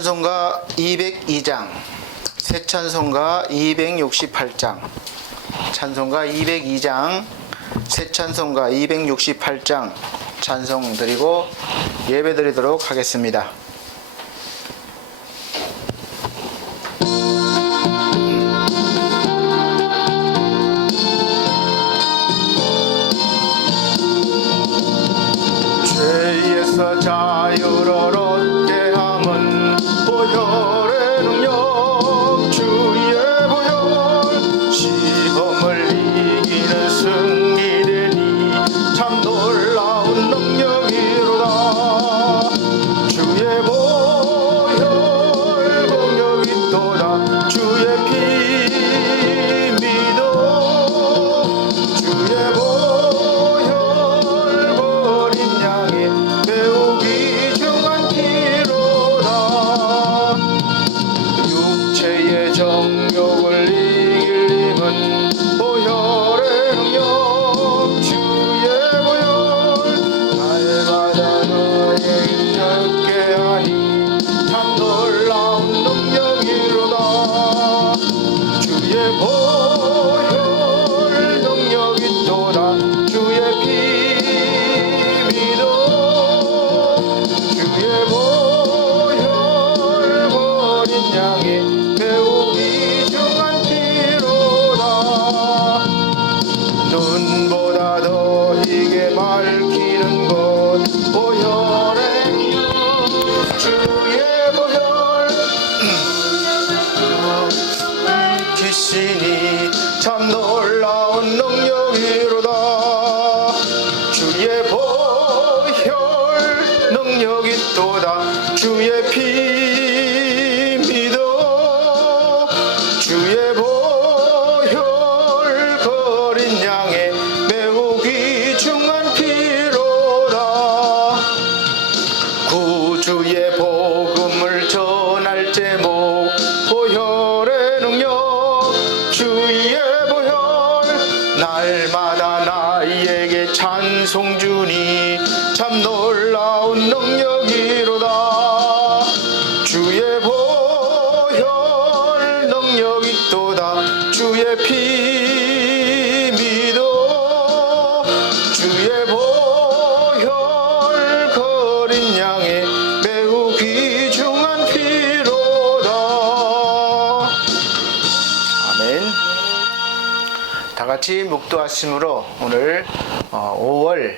찬송가 202장, 새 찬송가 268장, 찬송가 202장, 새 찬송가 268장 찬송 드리고 예배 드리도록 하겠습니다. 죄에서 자유를 얻게 함은 보혈의 능력, 주의 보혈, 시험을 이기는 승리되니 참 놀라운 능력이로다. 주의 보혈 공력이 있도다. 주의 피 믿어. 주의 보혈 버린 양의 매우 귀중한 피로다. 육체의 정욕을 이길 힘은 보혈의 능력, 주의 보혈, 날마다 너에게 적게 하니 참 놀라운 능력이로다. 주의 보혈 능력이 있도다. 주의 피 믿어. 주의 보혈 버린 양의 매우 귀중한 피로다. 눈보다 더 희게 밝히는 것 보혈의 능력, 주의 보혈 기신이 참 놀라운 능력이로다. 주의 보혈 능력이 있도다. 주의 피 믿어. 주의 보혈 버린 양의 매우 귀중한 피로다. 구주의 복음을 전할 제목, 보혈의 능력, 주의 보혈, 날마다 나에게 찬송 주니 참 놀라운 능력이로다. 주의 보혈 능력 있도다. 주의 피 믿어. 주의 보혈 거린 양의 매우 귀중한 피로다. 아멘. 다 같이 묵도하심으로 오늘 5월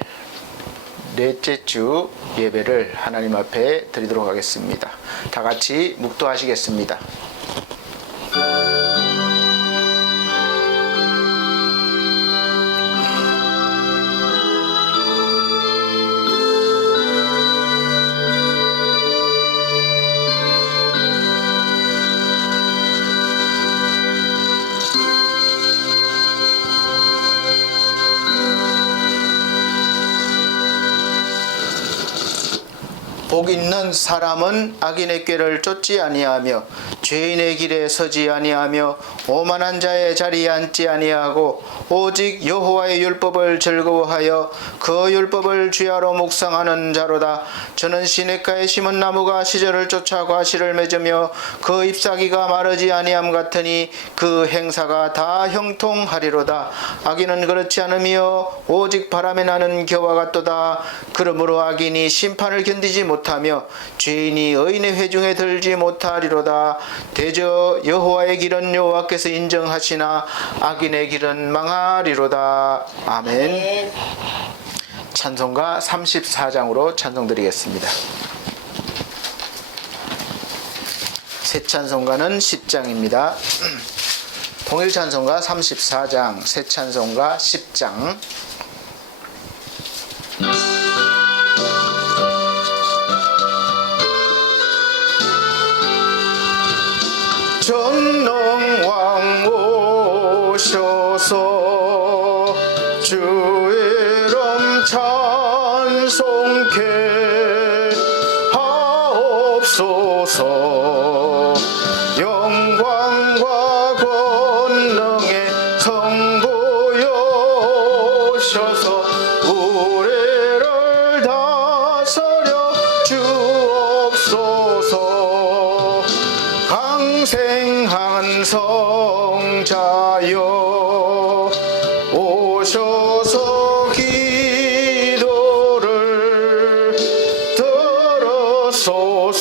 넷째 주 예배를 하나님 앞에 드리도록 하겠습니다. 다 같이 묵도하시겠습니다. 복 있는 사람은 악인의 꾀를 쫓지 아니하며 죄인의 길에 서지 아니하며 오만한 자의 자리에 앉지 아니하고 오직 여호와의 율법을 즐거워하여 그 율법을 주야로 묵상하는 자로다. 저는 시냇가에 심은 나무가 시절을 쫓아 과실을 맺으며 그 잎사귀가 마르지 아니함 같으니 그 행사가 다 형통하리로다. 악인은 그렇지 않으며 오직 바람에 나는 겨와 같도다. 그러므로 악인이 심판을 견디지 못하며 죄인이 의인의 회중에 들지 못하리로다. 대저 여호와의 길은 여호와께서 인정하시나 악인의 길은 망하리로다. 아멘. 찬송가 34장으로 찬송드리겠습니다. 새 찬송가는 10장입니다. 통일 찬송가 34장, 새 찬송가 10장. 전능왕 오셔서 주 이름 찬송케 하옵소서. 영광과 권능의 성부여셔서 우리를 다스려 주옵소서. 자여 오셔서 기도를 들어소서.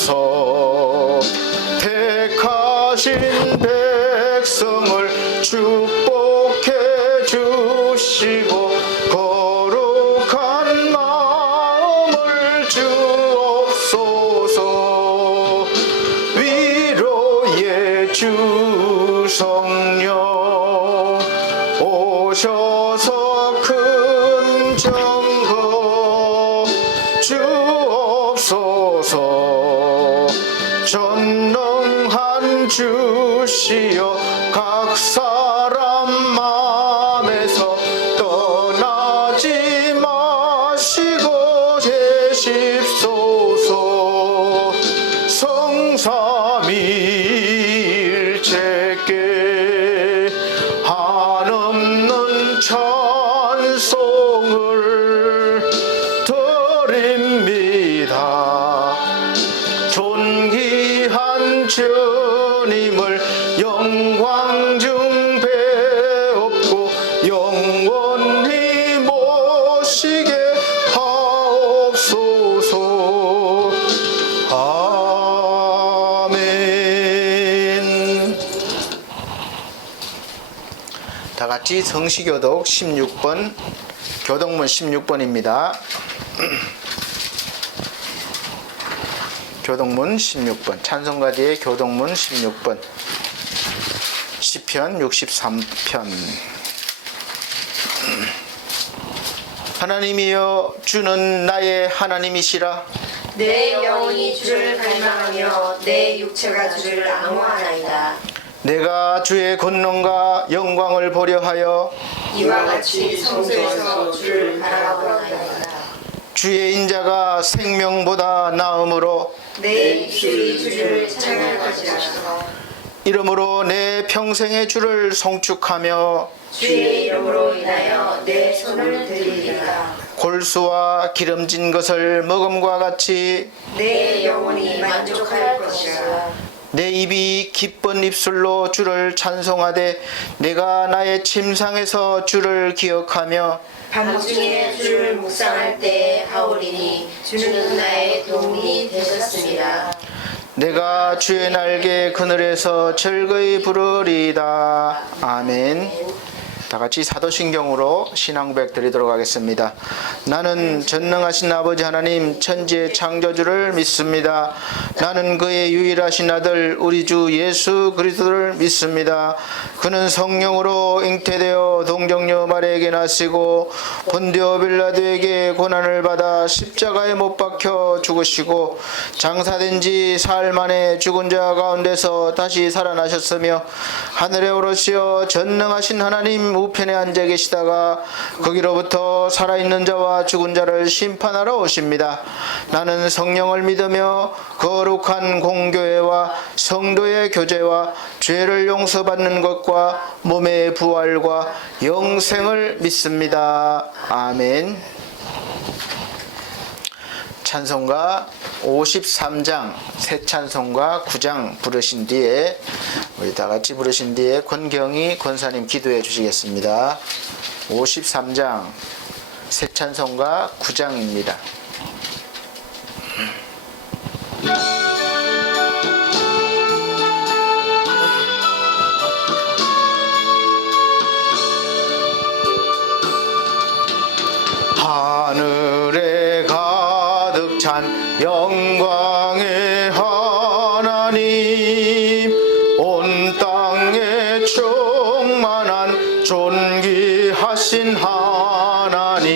택하신 백성을 축복해 주시고 거룩한 마음을 주옵소서. 위로의 주 성령 오셔서 큰 정거 주옵소서. 전능한 주시여 각 사람 마음에서 떠나지 마시고 계십소서. 성삼위일체께 한없는 찬송을 드립니다. 존귀한 주님을 영광 중 배웁고 영원히 모시게 하옵소서. 아멘. 다 같이 성시교독 16번, 교독문 16번입니다. 교독문 16번, 찬송가 뒤에 교독문 16번, 시편 63편. 하나님이여 주는 나의 하나님이시라. 내 영혼이 주를 갈망하며 내 육체가 주를 앙호하나이다. 내가 주의 권능과 영광을 보려 하여 이와 같이 성소에서 주를 바라보나이다. 주의 인자가 생명보다 나음으로 내 입술이 주를 찬양할 것이라. 이러므로 내 평생의 주를 송축하며 주의 이름으로 인하여 내 손을 들리리라. 골수와 기름진 것을 먹음과 같이 내 영혼이 만족할 것이라. 내 입이 기쁜 입술로 주를 찬송하되 내가 나의 침상에서 주를 기억하며 밤중에 주를 묵상할 때에 하오리니 주는 나의 도움이 되셨습니다. 내가 주의 날개 그늘에서 즐거이 부르리이다. 아멘. 다 같이 사도신경으로 신앙고백 드리도록 하겠습니다. 나는 전능하신 아버지 하나님 천지의 창조주를 믿습니다. 나는 그의 유일하신 아들 우리 주 예수 그리스도를 믿습니다. 그는 성령으로 잉태되어 동정녀 마리아에게 나시고 본디오 빌라도에게 고난을 받아 십자가에 못 박혀 죽으시고 장사된 지 사흘 만에 죽은 자 가운데서 다시 살아나셨으며 하늘에 오르시어 전능하신 하나님 우편에 앉아 계시다가 거기로부터 살아있는 자와 죽은 자를 심판하러 오십니다. 나는 성령을 믿으며 거룩한 공교회와 성도의 교제와 죄를 용서받는 것과 몸의 부활과 영생을 믿습니다. 아멘. 찬송가 53장, 새 찬송가 9장 부르신 뒤에 우리 다 같이 부르신 뒤에 권경희 권사님 기도해 주시겠습니다. 53장, 새 찬송가 9장입니다. 하늘에 가득 찬 영광의 하나님, 온 땅에 충만한 존귀하신 하나님,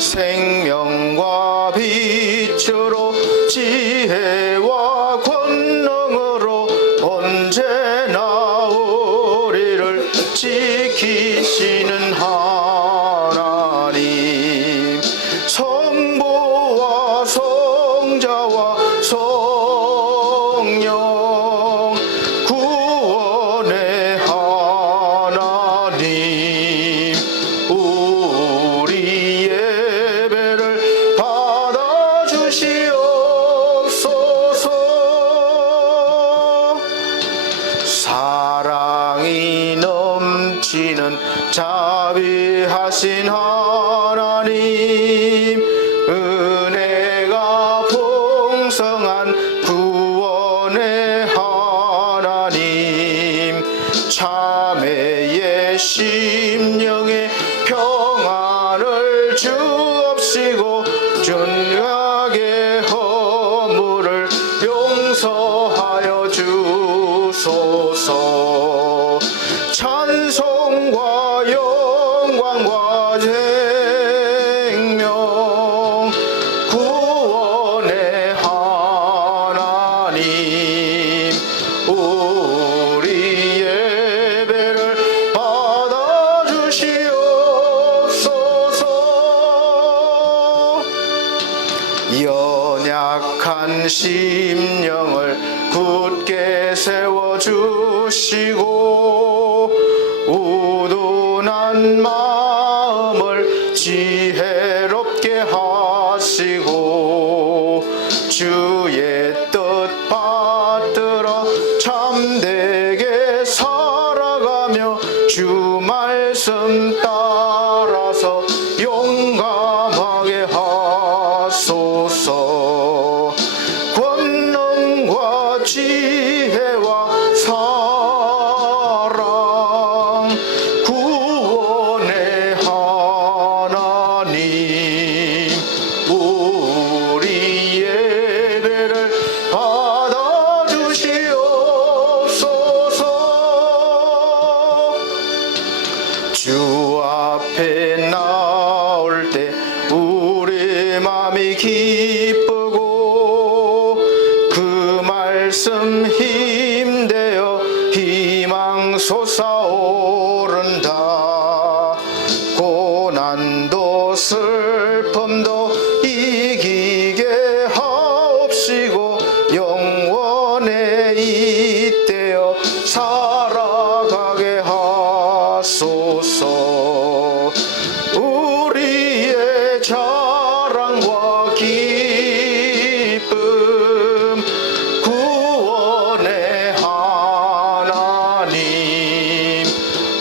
생명과 빛으로 지혜와 권능으로 언제나 우리를 지키시는 하나님, 성부와 성자와 성령 구원의 하나님, 자비하신 하나님 은혜가 풍성한 구원의 하나님 참회의 심령의 평안을 주옵시고 죄악의 허물을 용서하여 주소서. 찬송과 영광과 생명 구원의 하나님 우리 예배를 받아주시옵소서. 연약한 심령을 굳게 세워주시고 우둔한 마음을 지혜롭게 하시고 주의 뜻 받들어 참되게 살아가며 주 말씀 따라서 용감하게 하소서. 권능과 지혜와 사랑 구원의 하나님 우리 예배를 받아주시옵소서. 주 앞에 나올 때 우리 맘이 기쁘고 그 말씀 힘되어 희망 솟아오른다. 고난도 슬픔도 이기게 하옵시고 영원에 잇대어 살아가게 하소서. 우리의 자랑과 기쁨 구원의 하나님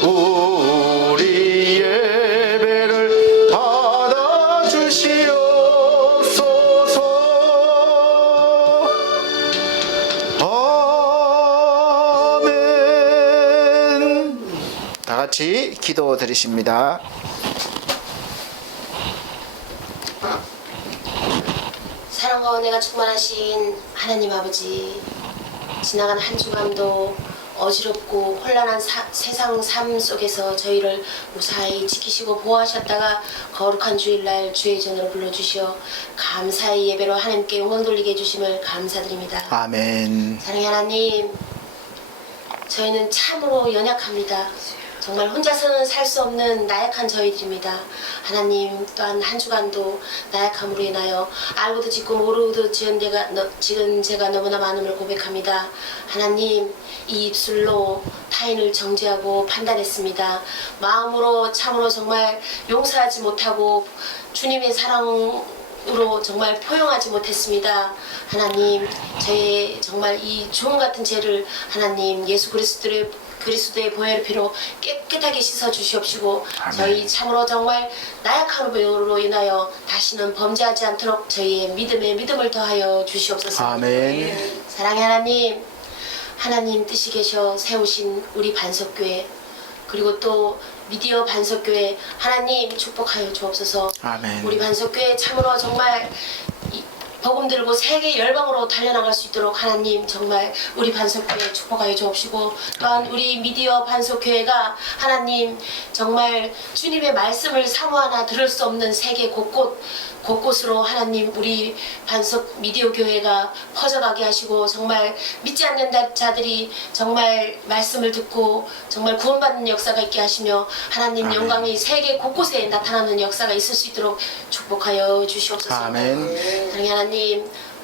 우리 예배를 받아주시옵소서. 아멘. 다 같이 기도 드리십니다. 사랑과 은혜가 충만하신 하나님 아버지, 지나간 한 주간도 어지럽고 혼란한 세상 삶 속에서 저희를 무사히 지키시고 보호하셨다가 거룩한 주일날 주의 전으로 불러주시어 감사의 예배로 하나님께 영광 돌리게 해주심을 감사드립니다. 아멘. 사랑의 하나님, 저희는 참으로 연약합니다. 정말 혼자서는 살 수 없는 나약한 저희들입니다. 하나님, 또한 한 주간도 나약함으로 인하여 알고도 짓고 모르고도 지은 제가 너무나 많음을 고백합니다. 하나님, 이 입술로 타인을 정죄하고 판단했습니다. 마음으로 참으로 정말 용서하지 못하고 주님의 사랑으로 정말 포용하지 못했습니다. 하나님, 저의 정말 이 주홍 같은 죄를 하나님 예수 그리스도의 보혈의 피로 깨끗하게 씻어 주시옵시고 저희 참으로 정말 나약함으로 인하여 다시는 범죄하지 않도록 저희의 믿음을 더하여 주시옵소서. 아멘. 사랑의 하나님 뜻이 계셔 세우신 우리 반석교회, 그리고 또 미디어 반석교회 하나님 축복하여 주옵소서. 아멘. 우리 반석교회 참으로 정말 복음 들고 세계 열방으로 달려나갈 수 있도록 하나님 정말 우리 반석교회 축복하여 주옵시고, 또한 우리 미디어 반석교회가 하나님 정말 주님의 말씀을 사모하나 들을 수 없는 세계 곳곳으로 하나님 우리 반석 미디어 교회가 퍼져가게 하시고, 정말 믿지 않는 자들이 정말 말씀을 듣고 정말 구원받는 역사가 있게 하시며 하나님 아멘. 영광이 세계 곳곳에 나타나는 역사가 있을 수 있도록 축복하여 주시옵소서. 아멘. 사랑의 하나님,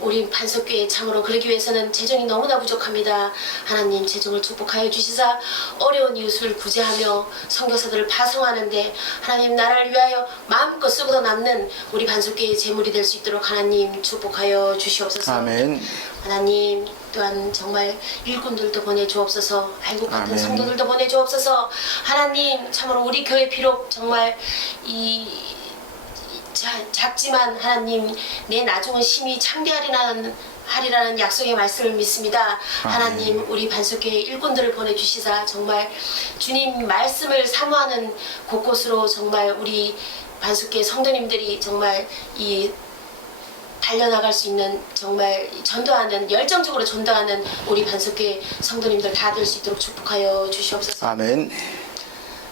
우리 반석교회 참으로 그러기 위해서는 재정이 너무나 부족합니다. 하나님 재정을 축복하여 주시사 어려운 이웃을 구제하며 선교사들을 파송하는데 하나님 나라를 위하여 마음껏 쓰고도 남는 우리 반석교회의 재물이 될 수 있도록 하나님 축복하여 주시옵소서. 아멘. 하나님 또한 정말 일꾼들도 보내주옵소서. 한국 같은 아멘. 성도들도 보내주옵소서. 하나님 참으로 우리 교회 비록 정말 작지만 하나님 내 나중은 심히 창대하리라는 약속의 말씀을 믿습니다. 하나님 우리 반석교회 일꾼들을 보내주시사 정말 주님 말씀을 사모하는 곳곳으로 정말 우리 반석교회 성도님들이 정말 달려나갈 수 있는 정말 전도하는 열정적으로 전도하는 우리 반석교회 성도님들 다 될 수 있도록 축복하여 주시옵소서. 아멘.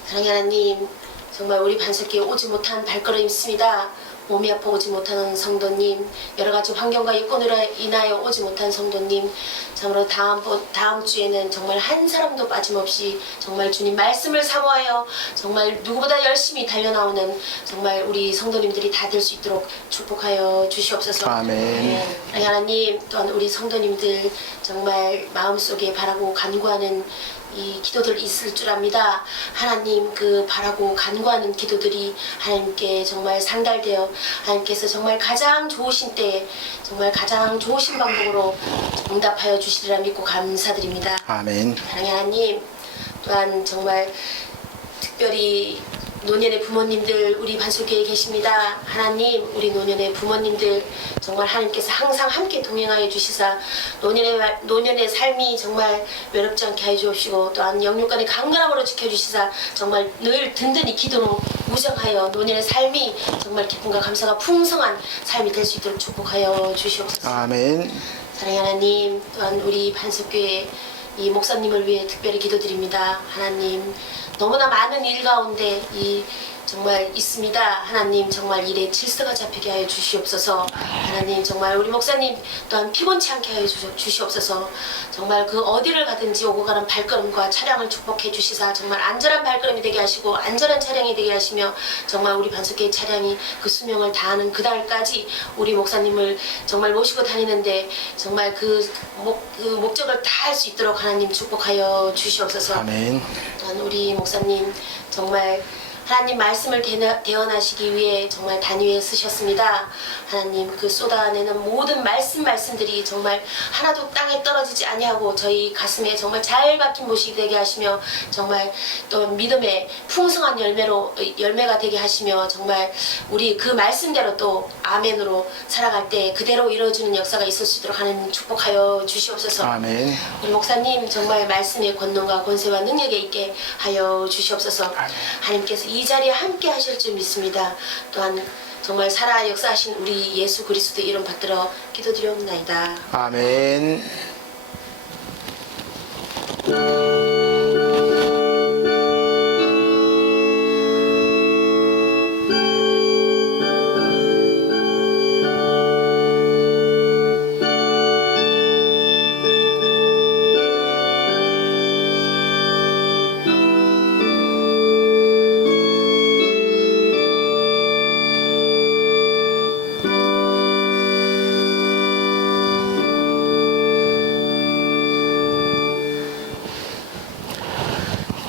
사랑의 하나님 정말 우리 반석교회 오지 못한 발걸음 있습니다. 몸이 아파 오지 못하는 성도님, 여러 가지 환경과 여건으로 인하여 오지 못한 성도님, 참으로 다음 주에는 정말 한 사람도 빠짐없이 정말 주님 말씀을 사모하여 정말 누구보다 열심히 달려나오는 정말 우리 성도님들이 다 될 수 있도록 축복하여 주시옵소서. 아멘. 하나님 또한 우리 성도님들 정말 마음속에 바라고 간구하는 이 기도들 있을 줄 압니다. 하나님 그 바라고 간구하는 기도들이 하나님께 정말 상달되어 하나님께서 정말 가장 좋으신 때에 정말 가장 좋으신 방법으로 응답하여 주시리라 믿고 감사드립니다. 아멘. 사랑의 하나님 또한 정말 특별히 노년의 부모님들 우리 반석교회에 계십니다. 하나님 우리 노년의 부모님들 정말 하나님께서 항상 함께 동행하여 주시사 노년의 삶이 정말 외롭지 않게 하여 주옵시고 또한 영육간의 강건함으로 지켜주시사 정말 늘 든든히 기도로 무정하여 노년의 삶이 정말 기쁨과 감사가 풍성한 삶이 될 수 있도록 축복하여 주시옵소서. 아멘. 사랑의 하나님 또한 우리 반석교회 이 목사님을 위해 특별히 기도드립니다. 하나님 너무나 많은 일 가운데 정말 있습니다. 하나님 정말 일에 질서가 잡히게 하여 주시옵소서. 하나님 정말 우리 목사님 또한 피곤치 않게 하여 주시옵소서. 정말 그 어디를 가든지 오고 가는 발걸음과 차량을 축복해 주시사 정말 안전한 발걸음이 되게 하시고 안전한 차량이 되게 하시며 정말 우리 반석교회 차량이 그 수명을 다하는 그날까지 우리 목사님을 정말 모시고 다니는데 정말 그 목적을 다 할 수 있도록 하나님 축복하여 주시옵소서. 아멘. 또한 우리 목사님 정말 하나님 말씀을 대언하시기 위해 정말 단위에 쓰셨습니다. 하나님 그 쏟아내는 모든 말씀들이 정말 하나도 땅에 떨어지지 아니하고 저희 가슴에 정말 잘 박힌 못이 되게 하시며 정말 또 믿음의 풍성한 열매가 되게 하시며 정말 우리 그 말씀대로 또 아멘으로 살아갈 때 그대로 이루어지는 역사가 있을 수 있도록 하나님 축복하여 주시옵소서. 아멘. 우리 목사님 정말 말씀의 권능과 권세와 능력에 있게 하여 주시옵소서. 하나님께서 이 자리에 함께 하실 줄 믿습니다. 또한 정말 살아 역사하신 우리 예수 그리스도 이름 받들어 기도드리옵나이다. 아멘.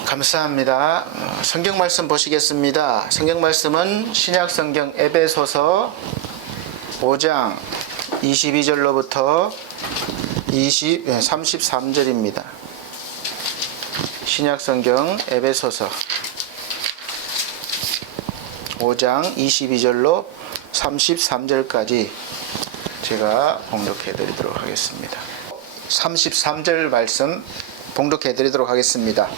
감사합니다. 성경 말씀 보시겠습니다. 성경 말씀은 신약 성경 에베소서 5장 22절로부터 33절입니다. 신약 성경 에베소서 5장 22절로 33절까지 제가 봉독해 드리도록 하겠습니다. 33절 말씀 봉독해 드리도록 하겠습니다.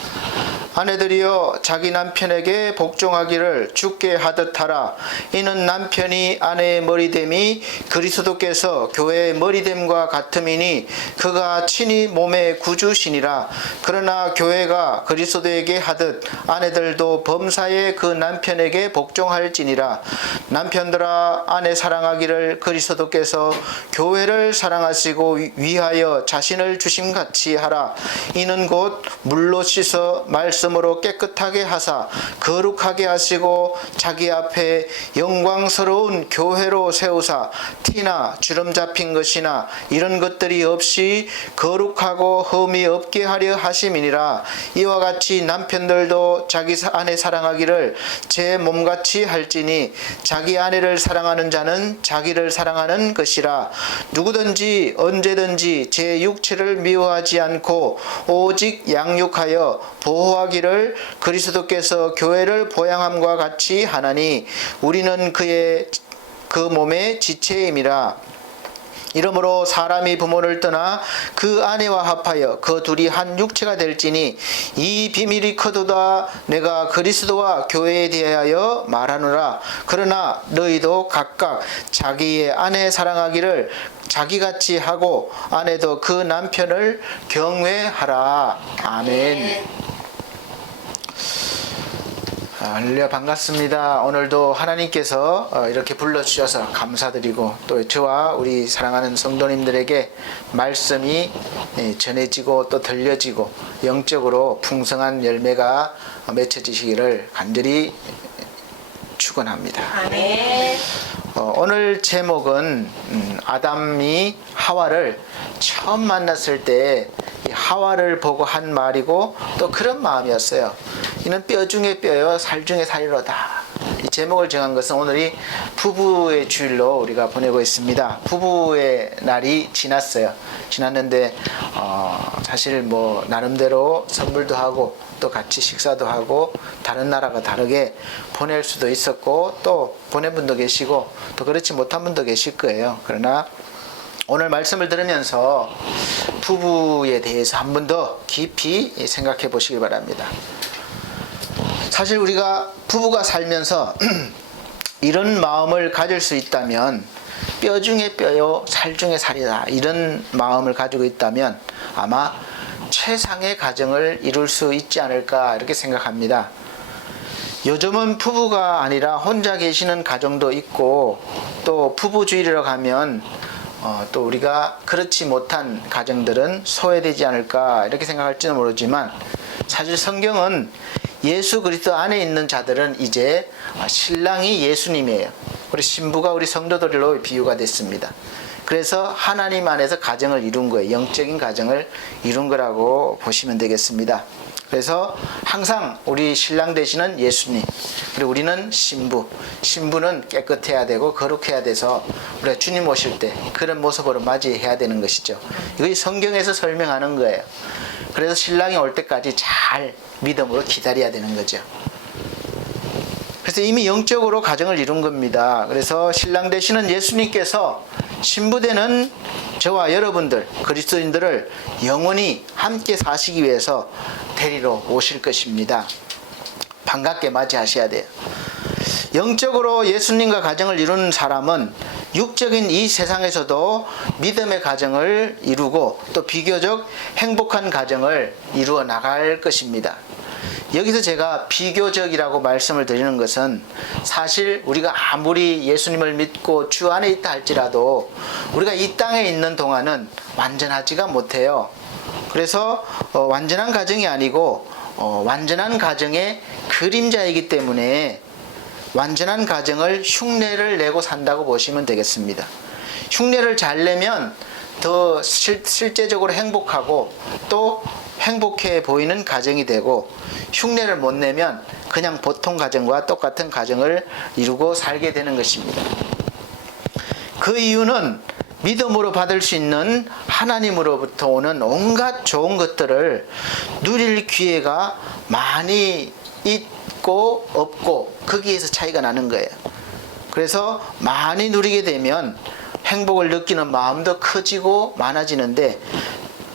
아내들이여 자기 남편에게 복종하기를 주께 하듯 하라. 이는 남편이 아내의 머리됨이 그리스도께서 교회의 머리됨과 같음이니 그가 친히 몸의 구주시니라. 그러나 교회가 그리스도에게 하듯 아내들도 범사에 그 남편에게 복종할지니라. 남편들아 아내 사랑하기를 그리스도께서 교회를 사랑하시고 위하여 자신을 주심같이 하라. 이는 곧 물로 씻어 말씀 없으므로 깨끗하게 하사 거룩하게 하시고 자기 앞에 영광스러운 교회로 세우사 티나 주름 잡힌 것이나 이런 것들이 없이 거룩하고 흠이 없게 하려 하심이니라. 이와 같이 남편들도 자기 아내 사랑하기를 제 몸같이 할지니 자기 아내를 사랑하는 자는 자기를 사랑하는 것이라. 누구든지 언제든지 제 육체를 미워하지 않고 오직 양육하여 보호하기를 그리스도께서 교회를 보양함과 같이 하나니 우리는 그 몸의 지체임이라. 이러므로 사람이 부모를 떠나 그 아내와 합하여 그 둘이 한 육체가 될지니 이 비밀이 크도다. 내가 그리스도와 교회에 대하여 말하노라. 그러나 너희도 각각 자기의 아내 사랑하기를 자기같이 하고 아내도 그 남편을 경외하라. 아멘. 할렐루야, 반갑습니다. 오늘도 하나님께서 이렇게 불러주셔서 감사드리고 또 저와 우리 사랑하는 성도님들에게 말씀이 전해지고 또 들려지고 영적으로 풍성한 열매가 맺혀지시기를 간절히 축원합니다. 아멘. 오늘 제목은 아담이 하와를 처음 만났을 때 하와를 보고 한 말이고 또 그런 마음이었어요. 이는 뼈 중에 뼈요 살 중에 살이로다. 이 제목을 정한 것은 오늘이 부부의 주일로 우리가 보내고 있습니다. 부부의 날이 지났는데 사실 뭐 나름대로 선물도 하고 또 같이 식사도 하고 다른 나라가 다르게 보낼 수도 있었고 또 보낸 분도 계시고 또 그렇지 못한 분도 계실 거예요. 그러나 오늘 말씀을 들으면서 부부에 대해서 한 번 더 깊이 생각해 보시기 바랍니다. 사실 우리가 부부가 살면서 이런 마음을 가질 수 있다면 뼈 중에 뼈요 살 중에 살이다 이런 마음을 가지고 있다면 아마 최상의 가정을 이룰 수 있지 않을까 이렇게 생각합니다. 요즘은 부부가 아니라 혼자 계시는 가정도 있고 또 부부주의로 가면 또 우리가 그렇지 못한 가정들은 소외되지 않을까 이렇게 생각할지는 모르지만 사실 성경은 예수 그리스도 안에 있는 자들은 이제 신랑이 예수님이에요. 우리 신부가 우리 성도들로 비유가 됐습니다. 그래서 하나님 안에서 가정을 이룬 거예요. 영적인 가정을 이룬 거라고 보시면 되겠습니다. 그래서 항상 우리 신랑 되시는 예수님, 그리고 우리는 신부는 깨끗해야 되고 거룩해야 돼서 우리가 주님 오실 때 그런 모습으로 맞이해야 되는 것이죠. 이것이 성경에서 설명하는 거예요. 그래서 신랑이 올 때까지 잘 믿음으로 기다려야 되는 거죠. 그래서 이미 영적으로 가정을 이룬 겁니다. 그래서 신랑 되시는 예수님께서 신부되는 저와 여러분들 그리스도인들을 영원히 함께 사시기 위해서 데리러 오실 것입니다. 반갑게 맞이하셔야 돼요. 영적으로 예수님과 가정을 이루는 사람은 육적인 이 세상에서도 믿음의 가정을 이루고 또 비교적 행복한 가정을 이루어 나갈 것입니다. 여기서 제가 비교적이라고 말씀을 드리는 것은 사실 우리가 아무리 예수님을 믿고 주 안에 있다 할지라도 우리가 이 땅에 있는 동안은 완전하지가 못해요. 그래서 완전한 가정이 아니고 완전한 가정의 그림자이기 때문에 완전한 가정을 흉내를 내고 산다고 보시면 되겠습니다. 흉내를 잘 내면 더 실제적으로 행복하고 또 행복해 보이는 가정이 되고 흉내를 못 내면 그냥 보통 가정과 똑같은 가정을 이루고 살게 되는 것입니다. 그 이유는 믿음으로 받을 수 있는 하나님으로부터 오는 온갖 좋은 것들을 누릴 기회가 많이 있고 없고 거기에서 차이가 나는 거예요. 그래서 많이 누리게 되면 행복을 느끼는 마음도 커지고 많아지는데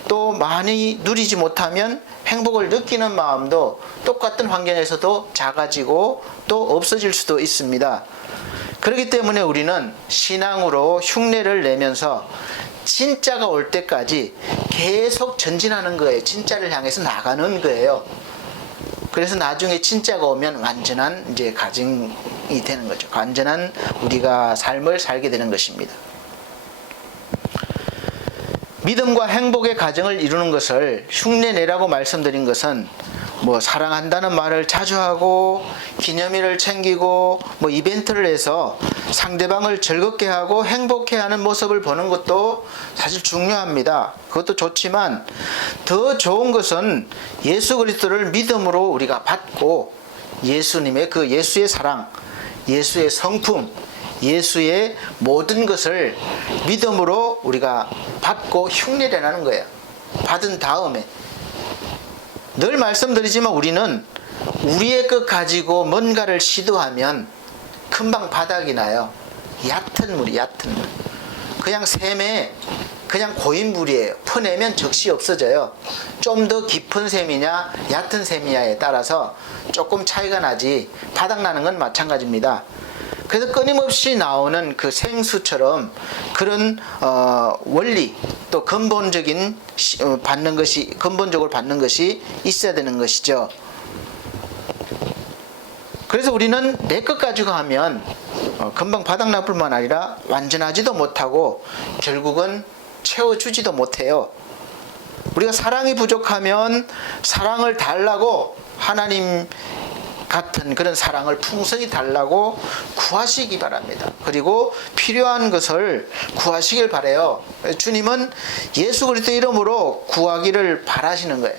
또 많이 누리지 못하면 행복을 느끼는 마음도 똑같은 환경에서도 작아지고 또 없어질 수도 있습니다. 그렇기 때문에 우리는 신앙으로 흉내를 내면서 진짜가 올 때까지 계속 전진하는 거예요. 진짜를 향해서 나가는 거예요. 그래서 나중에 진짜가 오면 완전한 이제 가정이 되는 거죠. 완전한 우리가 삶을 살게 되는 것입니다. 믿음과 행복의 가정을 이루는 것을 흉내내라고 말씀드린 것은 뭐 사랑한다는 말을 자주 하고 기념일을 챙기고 뭐 이벤트를 해서 상대방을 즐겁게 하고 행복해 하는 모습을 보는 것도 사실 중요합니다. 그것도 좋지만 더 좋은 것은 예수 그리스도를 믿음으로 우리가 받고 예수님의 그 예수의 사랑, 예수의 성품, 예수의 모든 것을 믿음으로 우리가 받고 흉내를 내는 거예요. 받은 다음에 늘 말씀드리지만 우리는 우리의 것 가지고 뭔가를 시도하면 금방 바닥이 나요. 얕은 물이 얕은 물. 그냥 샘에 그냥 고인 물이에요. 퍼내면 즉시 없어져요. 좀 더 깊은 샘이냐 얕은 샘이냐에 따라서 조금 차이가 나지 바닥나는 건 마찬가지입니다. 그래서 끊임없이 나오는 그 생수처럼 그런 원리 또 근본적인 근본적으로 받는 것이 있어야 되는 것이죠. 그래서 우리는 내 것 가지고 하면 금방 바닥날 뿐만 아니라 완전하지도 못하고 결국은 채워주지도 못해요. 우리가 사랑이 부족하면 사랑을 달라고 하나님 같은 그런 사랑을 풍성히 달라고 구하시기 바랍니다. 그리고 필요한 것을 구하시길 바라요. 주님은 예수 그리스도 이름으로 구하기를 바라시는 거예요.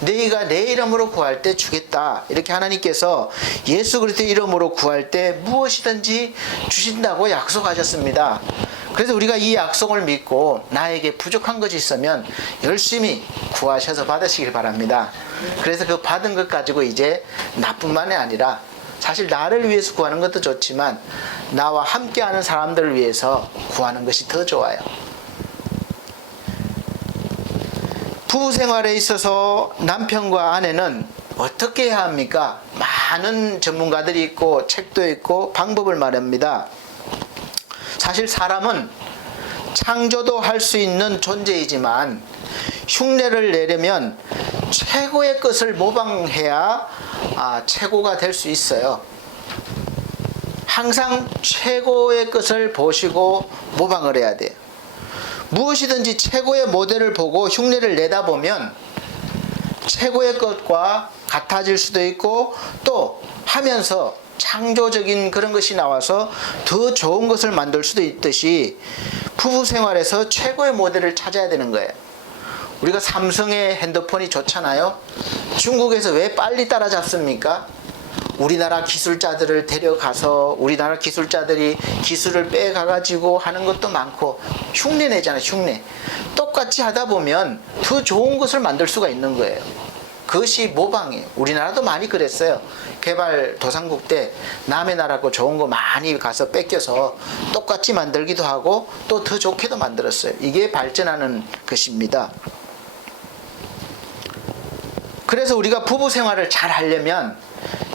너희가 내 이름으로 구할 때 주겠다. 이렇게 하나님께서 예수 그리스도 이름으로 구할 때 무엇이든지 주신다고 약속하셨습니다. 그래서 우리가 이 약속을 믿고 나에게 부족한 것이 있으면 열심히 구하셔서 받으시길 바랍니다. 그래서 그 받은 것 가지고 이제 나뿐만이 아니라 사실 나를 위해서 구하는 것도 좋지만 나와 함께하는 사람들을 위해서 구하는 것이 더 좋아요. 부부 생활에 있어서 남편과 아내는 어떻게 해야 합니까? 많은 전문가들이 있고 책도 있고 방법을 말합니다. 사실 사람은 창조도 할 수 있는 존재이지만 흉내를 내려면 최고의 것을 모방해야 최고가 될 수 있어요. 항상 최고의 것을 보시고 모방을 해야 돼요. 무엇이든지 최고의 모델을 보고 흉내를 내다 보면 최고의 것과 같아질 수도 있고 또 하면서 창조적인 그런 것이 나와서 더 좋은 것을 만들 수도 있듯이 부부 생활에서 최고의 모델을 찾아야 되는 거예요. 우리가 삼성의 핸드폰이 좋잖아요. 중국에서 왜 빨리 따라잡습니까? 우리나라 기술자들을 데려가서 우리나라 기술자들이 기술을 빼가가지고 하는 것도 많고 흉내 내잖아요. 흉내. 똑같이 하다 보면 더 좋은 것을 만들 수가 있는 거예요. 그것이 모방이에요. 우리나라도 많이 그랬어요. 개발도상국 때 남의 나라 거 좋은 거 많이 가서 뺏겨서 똑같이 만들기도 하고 또 더 좋게도 만들었어요. 이게 발전하는 것입니다. 그래서 우리가 부부 생활을 잘 하려면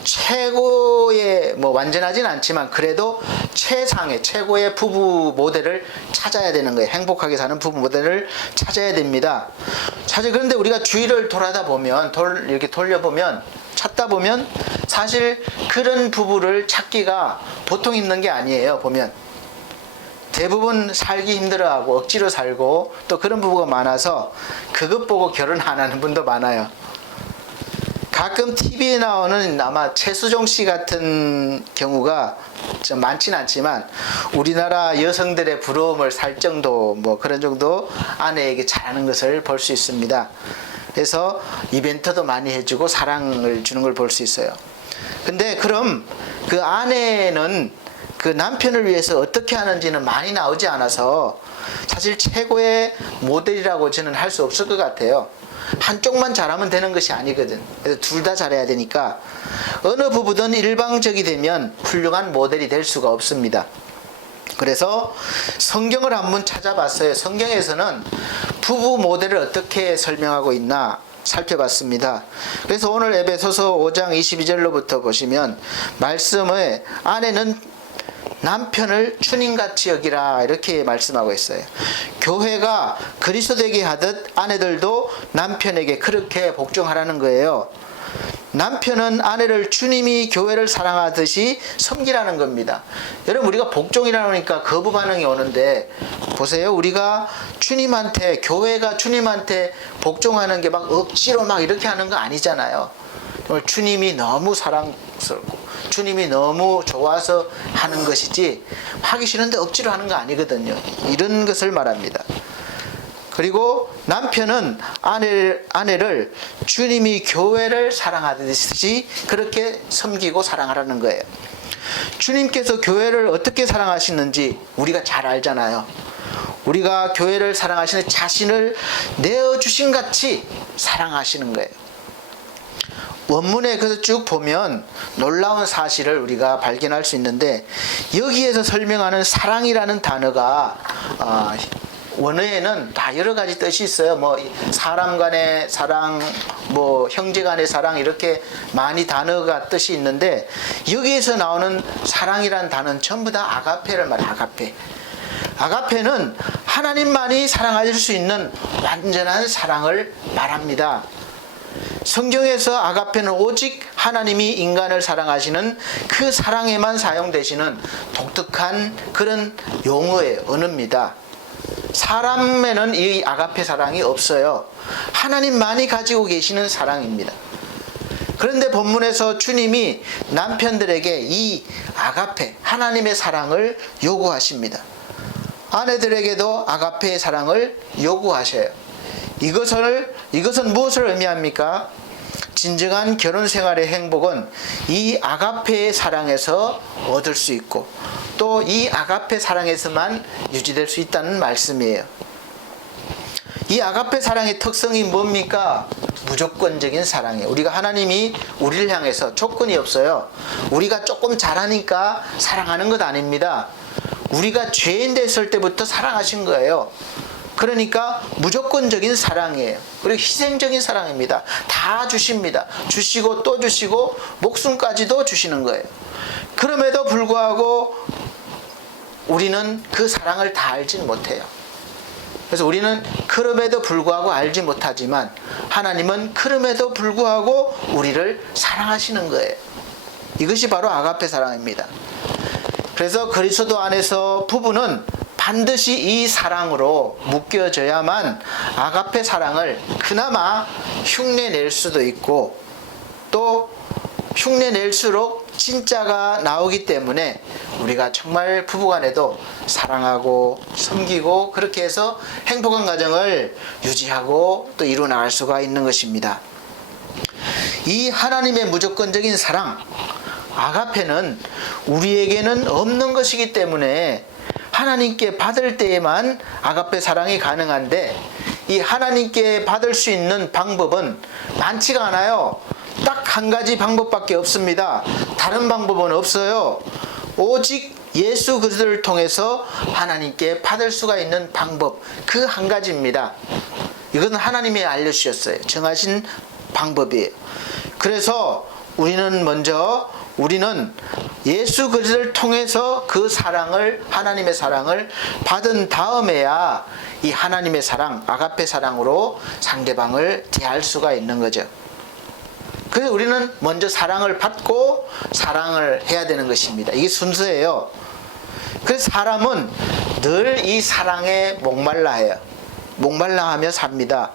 최고의 완전하진 않지만 그래도 최고의 부부 모델을 찾아야 되는 거예요. 행복하게 사는 부부 모델을 찾아야 됩니다. 사실 그런데 우리가 주위를 이렇게 돌려보면 찾다 보면 사실 그런 부부를 찾기가 보통 있는 게 아니에요. 보면 대부분 살기 힘들어하고 억지로 살고 또 그런 부부가 많아서 그것 보고 결혼 안 하는 분도 많아요. 가끔 TV에 나오는 아마 최수종 씨 같은 경우가 좀 많지는 않지만 우리나라 여성들의 부러움을 살 정도 그런 정도 아내에게 잘하는 것을 볼 수 있습니다. 그래서 이벤트도 많이 해주고 사랑을 주는 걸 볼 수 있어요. 근데 그럼 그 아내는 그 남편을 위해서 어떻게 하는지는 많이 나오지 않아서 사실 최고의 모델이라고 저는 할 수 없을 것 같아요. 한쪽만 잘하면 되는 것이 아니거든. 그래서 둘 다 잘해야 되니까 어느 부부든 일방적이 되면 훌륭한 모델이 될 수가 없습니다. 그래서 성경을 한번 찾아봤어요. 성경에서는 부부 모델을 어떻게 설명하고 있나 살펴봤습니다. 그래서 오늘 에베소서 5장 22절로부터 보시면 말씀에 아내는 남편을 주님같이 여기라 이렇게 말씀하고 있어요. 교회가 그리스도에게 하듯 아내들도 남편에게 그렇게 복종하라는 거예요. 남편은 아내를 주님이 교회를 사랑하듯이 섬기라는 겁니다. 여러분 우리가 복종이라니까 거부 반응이 오는데 보세요. 우리가 주님한테 교회가 주님한테 복종하는 게 막 억지로 막 이렇게 하는 거 아니잖아요. 주님이 너무 사랑스럽고 주님이 너무 좋아서 하는 것이지 하기 싫은데 억지로 하는 거 아니거든요. 이런 것을 말합니다. 그리고 남편은 아내를 주님이 교회를 사랑하듯이 그렇게 섬기고 사랑하라는 거예요. 주님께서 교회를 어떻게 사랑하시는지 우리가 잘 알잖아요. 우리가 교회를 사랑하시는 자신을 내어주신 같이 사랑하시는 거예요. 원문에 그래서 쭉 보면 놀라운 사실을 우리가 발견할 수 있는데, 여기에서 설명하는 사랑이라는 단어가 원어에는 다 여러 가지 뜻이 있어요. 뭐 사람 간의 사랑, 뭐 형제 간의 사랑, 이렇게 많이 단어가 뜻이 있는데, 여기에서 나오는 사랑이라는 단어는 전부 다 아가페를 말해요. 아가페. 아가페는 하나님만이 사랑하실 수 있는 완전한 사랑을 말합니다. 성경에서 아가페는 오직 하나님이 인간을 사랑하시는 그 사랑에만 사용되시는 독특한 그런 용어예요. 언어입니다. 사람에는 이 아가페 사랑이 없어요. 하나님만이 가지고 계시는 사랑입니다. 그런데 본문에서 주님이 남편들에게 이 아가페, 하나님의 사랑을 요구하십니다. 아내들에게도 아가페의 사랑을 요구하셔요. 이것은 무엇을 의미합니까? 진정한 결혼 생활의 행복은 이 아가페의 사랑에서 얻을 수 있고, 또 이 아가페 사랑에서만 유지될 수 있다는 말씀이에요. 이 아가페 사랑의 특성이 뭡니까? 무조건적인 사랑이에요. 우리가 하나님이 우리를 향해서 조건이 없어요. 우리가 조금 잘하니까 사랑하는 것 아닙니다. 우리가 죄인 됐을 때부터 사랑하신 거예요. 그러니까 무조건적인 사랑이에요. 그리고 희생적인 사랑입니다. 다 주십니다. 주시고 또 주시고 목숨까지도 주시는 거예요. 그럼에도 불구하고 우리는 그 사랑을 다 알지는 못해요. 그래서 우리는 그럼에도 불구하고 알지 못하지만, 하나님은 그럼에도 불구하고 우리를 사랑하시는 거예요. 이것이 바로 아가페 사랑입니다. 그래서 그리스도 안에서 부부는 반드시 이 사랑으로 묶여져야만 아가페 사랑을 그나마 흉내낼 수도 있고, 또 흉내낼수록 진짜가 나오기 때문에 우리가 정말 부부간에도 사랑하고 섬기고 그렇게 해서 행복한 가정을 유지하고 또 이루어나갈 수가 있는 것입니다. 이 하나님의 무조건적인 사랑, 아가페는 우리에게는 없는 것이기 때문에 하나님께 받을 때에만 아가페 사랑이 가능한데, 이 하나님께 받을 수 있는 방법은 많지가 않아요. 딱 한 가지 방법밖에 없습니다. 다른 방법은 없어요. 오직 예수 그리스도를 통해서 하나님께 받을 수가 있는 방법, 그 한 가지입니다. 이건 하나님이 알려주셨어요. 정하신 방법이에요. 그래서 우리는 예수 그리스도를 통해서 그 사랑을, 하나님의 사랑을 받은 다음에야 이 하나님의 사랑, 아가페 사랑으로 상대방을 대할 수가 있는 거죠. 그래서 우리는 먼저 사랑을 받고 사랑을 해야 되는 것입니다. 이게 순서예요. 그래서 사람은 늘 이 사랑에 목말라해요. 목말라하며 삽니다.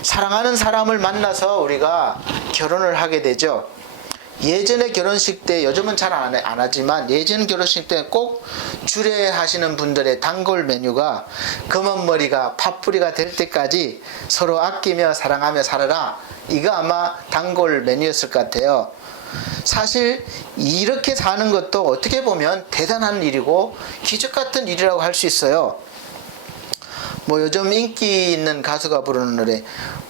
사랑하는 사람을 만나서 우리가 결혼을 하게 되죠. 예전에 결혼식 때, 요즘은 잘 안 하지만 예전 결혼식 때 꼭 주례하시는 분들의 단골 메뉴가 검은 머리가 팥뿌리가 될 때까지 서로 아끼며 사랑하며 살아라. 이거 아마 단골 메뉴였을 것 같아요. 사실 이렇게 사는 것도 어떻게 보면 대단한 일이고 기적 같은 일이라고 할 수 있어요. 뭐 요즘 인기 있는 가수가 부르는 노래,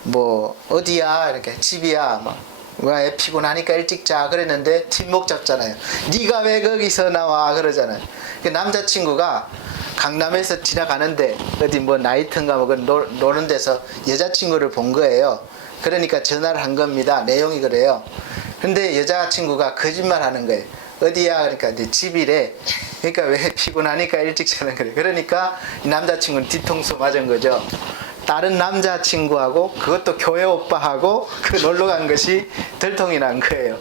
뭐 어디야, 이렇게 집이야, 막 왜 피곤하니까 일찍 자 그랬는데 뒷목 잡잖아요. 네가 왜 거기서 나와 그러잖아요. 그 남자친구가 강남에서 지나가는데 어디 뭐 나이트인가 뭐 노는 데서 여자친구를 본 거예요. 그러니까 전화를 한 겁니다. 내용이 그래요. 근데 여자친구가 거짓말 하는 거예요. 어디야? 그러니까 이제 집이래. 그러니까 왜 피곤하니까 일찍 자는 거래. 그러니까 이 남자친구는 뒤통수 맞은 거죠. 다른 남자친구하고, 그것도 교회 오빠하고 그 놀러 간 것이 들통이 난 거예요.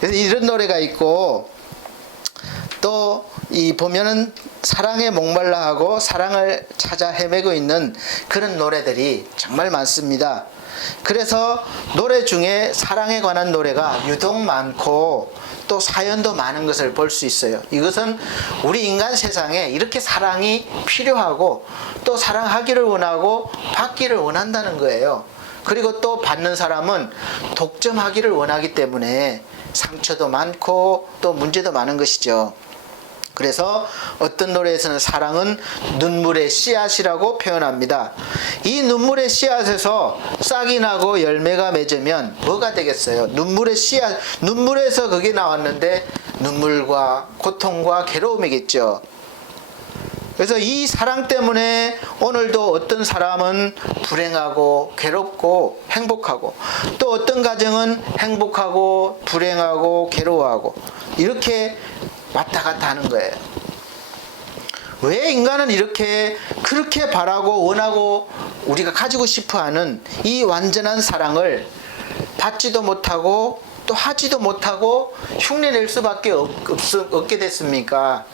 그래서 이런 노래가 있고, 또 이 보면은 사랑에 목말라 하고 사랑을 찾아 헤매고 있는 그런 노래들이 정말 많습니다. 그래서 노래 중에 사랑에 관한 노래가 유독 많고 또 사연도 많은 것을 볼 수 있어요. 이것은 우리 인간 세상에 이렇게 사랑이 필요하고 또 사랑하기를 원하고 받기를 원한다는 거예요. 그리고 또 받는 사람은 독점하기를 원하기 때문에 상처도 많고 또 문제도 많은 것이죠. 그래서 어떤 노래에서는 사랑은 눈물의 씨앗이라고 표현합니다. 이 눈물의 씨앗에서 싹이 나고 열매가 맺으면 뭐가 되겠어요? 눈물의 씨앗, 눈물에서 그게 나왔는데 눈물과 고통과 괴로움이겠죠. 그래서 이 사랑 때문에 오늘도 어떤 사람은 불행하고 괴롭고 행복하고 또 어떤 가정은 행복하고 불행하고 괴로워하고 이렇게 왔다 갔다 하는 거예요. 왜 인간은 이렇게 그렇게 바라고 원하고 우리가 가지고 싶어하는 이 완전한 사랑을 받지도 못하고 또 하지도 못하고 흉내낼 수밖에 없게 됐습니까?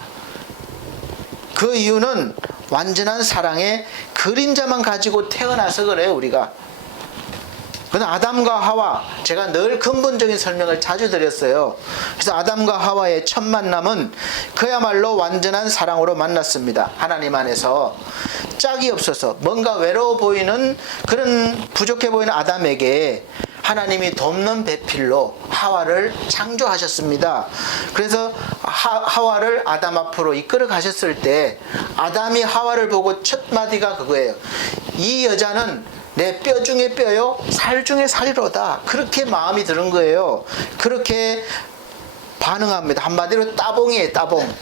그 이유는 완전한 사랑의 그림자만 가지고 태어나서 그래요, 우리가. 그건 아담과 하와, 제가 늘 근본적인 설명을 자주 드렸어요. 그래서 아담과 하와의 첫 만남은 그야말로 완전한 사랑으로 만났습니다. 하나님 안에서 짝이 없어서 뭔가 외로워 보이는 그런 부족해 보이는 아담에게 하나님이 돕는 배필로 하와를 창조하셨습니다. 그래서 하와를 아담 앞으로 이끌어 가셨을 때 아담이 하와를 보고 첫 마디가 그거예요. 이 여자는 내 뼈 중에 뼈요 살 중에 살이로다. 그렇게 마음이 드는 거예요. 그렇게 반응합니다. 한마디로 따봉이에요. 따봉.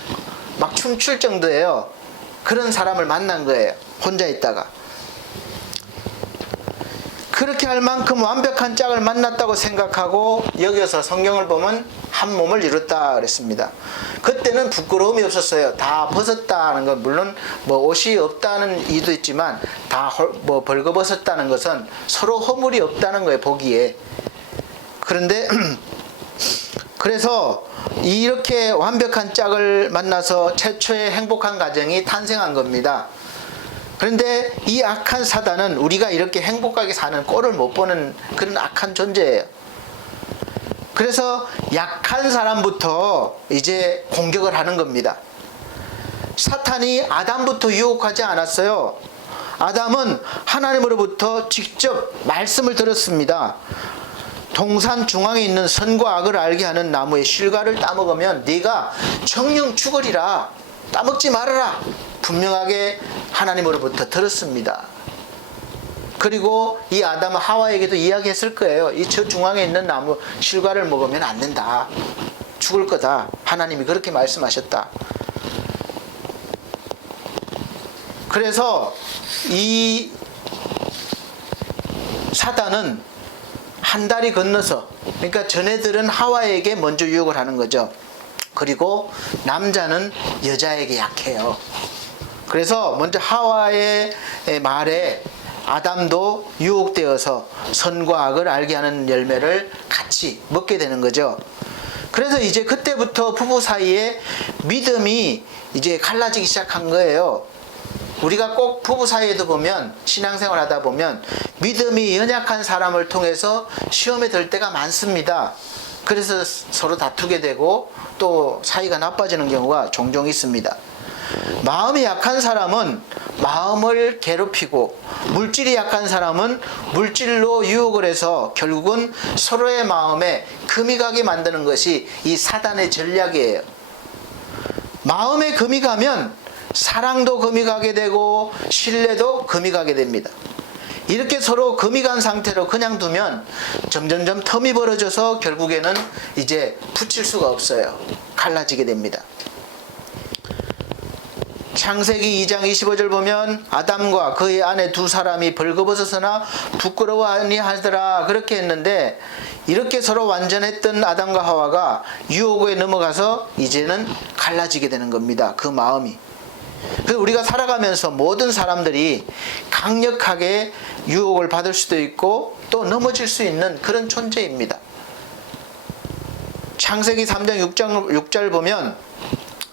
막 춤출 정도예요. 그런 사람을 만난 거예요. 혼자 있다가. 그렇게 할 만큼 완벽한 짝을 만났다고 생각하고 여기서 성경을 보면 한 몸을 이뤘다 그랬습니다. 그때는 부끄러움이 없었어요. 다 벗었다는 건 물론 뭐 옷이 없다는 이유도 있지만 다 뭐 벌거벗었다는 것은 서로 허물이 없다는 거예요, 보기에. 그런데 그래서 이렇게 완벽한 짝을 만나서 최초의 행복한 가정이 탄생한 겁니다. 그런데 이 악한 사단은 우리가 이렇게 행복하게 사는 꼴을 못 보는 그런 악한 존재예요. 그래서 약한 사람부터 이제 공격을 하는 겁니다. 사탄이 아담부터 유혹하지 않았어요. 아담은 하나님으로부터 직접 말씀을 들었습니다. 동산 중앙에 있는 선과 악을 알게 하는 나무의 실과를 따먹으면 네가 정령 죽으리라. 따먹지 말아라. 분명하게 하나님으로부터 들었습니다. 그리고 이 아담은 하와에게도 이야기했을 거예요. 이 저 중앙에 있는 나무 실과를 먹으면 안 된다. 죽을 거다. 하나님이 그렇게 말씀하셨다. 그래서 이 사단은 한 다리 건너서, 그러니까 전애들은 하와에게 먼저 유혹을 하는 거죠. 그리고 남자는 여자에게 약해요. 그래서 먼저 하와의 말에 아담도 유혹되어서 선과 악을 알게 하는 열매를 같이 먹게 되는 거죠. 그래서 이제 그때부터 부부 사이에 믿음이 이제 갈라지기 시작한 거예요. 우리가 꼭 부부 사이에도 보면, 신앙생활 하다 보면 믿음이 연약한 사람을 통해서 시험에 들 때가 많습니다. 그래서 서로 다투게 되고 또 사이가 나빠지는 경우가 종종 있습니다. 마음이 약한 사람은 마음을 괴롭히고, 물질이 약한 사람은 물질로 유혹을 해서 결국은 서로의 마음에 금이 가게 만드는 것이 이 사단의 전략이에요. 마음에 금이 가면 사랑도 금이 가게 되고 신뢰도 금이 가게 됩니다. 이렇게 서로 금이 간 상태로 그냥 두면 점점점 텀이 벌어져서 결국에는 이제 붙일 수가 없어요. 갈라지게 됩니다. 창세기 2장 25절 보면 아담과 그의 아내 두 사람이 벌거벗었으나 부끄러워 아니하더라 그렇게 했는데, 이렇게 서로 완전했던 아담과 하와가 유혹에 넘어가서 이제는 갈라지게 되는 겁니다. 그 마음이. 그래서 우리가 살아가면서 모든 사람들이 강력하게 유혹을 받을 수도 있고 또 넘어질 수 있는 그런 존재입니다. 창세기 3장 6절 보면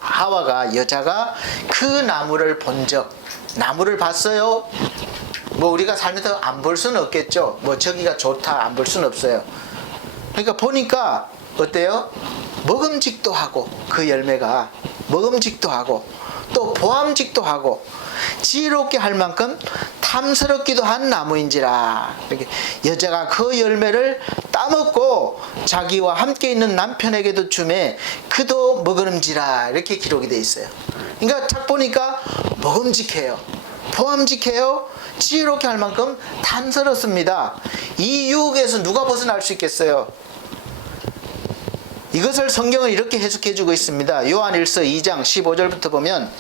하와가 여자가 그 나무를 본 적, 나무를 봤어요? 뭐 우리가 살면서 안 볼 수는 없겠죠. 뭐 저기가 좋다 안 볼 수는 없어요. 그러니까 보니까 어때요? 먹음직도 하고 그 열매가 먹음직도 하고 또 보암직도 하고 지혜롭게 할 만큼 탐스럽기도 한 나무인지라. 이렇게 여자가 그 열매를 따먹고 자기와 함께 있는 남편에게도 주매 그도 먹음지라 이렇게 기록이 되어 있어요. 그러니까 딱 보니까 먹음직해요. 보암직해요. 지혜롭게 할 만큼 탐스럽습니다. 이 유혹에서 누가 벗어날 수 있겠어요? 이것을 성경은 이렇게 해석해주고 있습니다. 요한일서 2장 15절부터 보면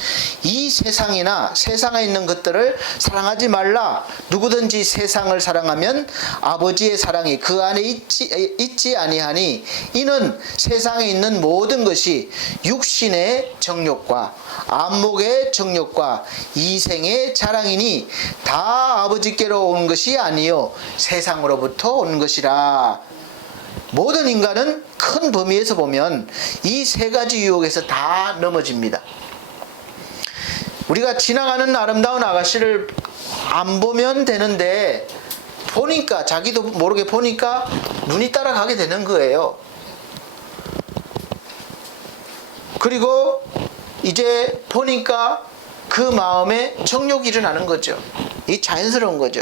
이 세상이나 세상에 있는 것들을 사랑하지 말라. 누구든지 세상을 사랑하면 아버지의 사랑이 그 안에 있지 아니하니 이는 세상에 있는 모든 것이 육신의 정욕과 안목의 정욕과 이생의 자랑이니 다 아버지께로 온 것이 아니요 세상으로부터 온 것이라. 모든 인간은 큰 범위에서 보면 이 세 가지 유혹에서 다 넘어집니다. 우리가 지나가는 아름다운 아가씨를 안 보면 되는데 보니까 자기도 모르게 보니까 눈이 따라가게 되는 거예요. 그리고 이제 보니까 그 마음에 정욕이 일어나는 거죠. 이 자연스러운 거죠.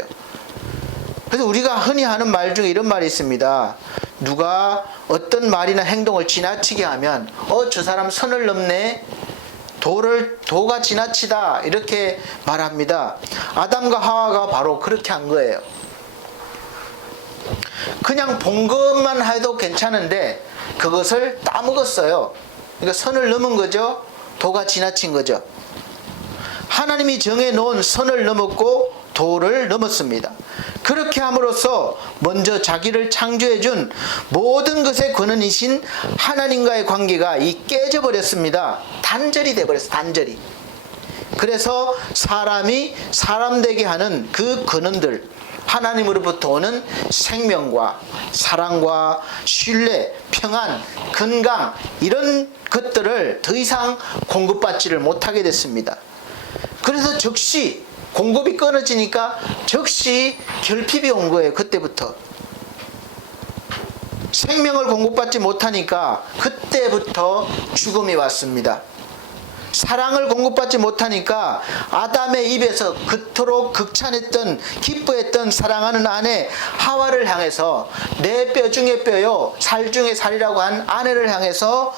그래서 우리가 흔히 하는 말 중에 이런 말이 있습니다. 누가 어떤 말이나 행동을 지나치게 하면 저 사람 선을 넘네, 도가 지나치다 이렇게 말합니다. 아담과 하와가 바로 그렇게 한 거예요. 그냥 본 것만 해도 괜찮은데 그것을 따먹었어요. 그러니까 선을 넘은 거죠. 도가 지나친 거죠. 하나님이 정해놓은 선을 넘었고 도를 넘었습니다. 그렇게 함으로써 먼저 자기를 창조해준 모든 것의 근원이신 하나님과의 관계가 깨져버렸습니다. 단절이 돼버렸어요. 단절이. 그래서 사람이 사람 되게 하는 그 근원들, 하나님으로부터 오는 생명과 사랑과 신뢰, 평안, 건강 이런 것들을 더 이상 공급받지를 못하게 됐습니다. 그래서 즉시 공급이 끊어지니까 즉시 결핍이 온 거예요. 그때부터 생명을 공급받지 못하니까 그때부터 죽음이 왔습니다. 사랑을 공급받지 못하니까 아담의 입에서 그토록 극찬했던 기뻐했던 사랑하는 아내 하와를 향해서 내 뼈 중에 뼈요 살 중에 살이라고 한 아내를 향해서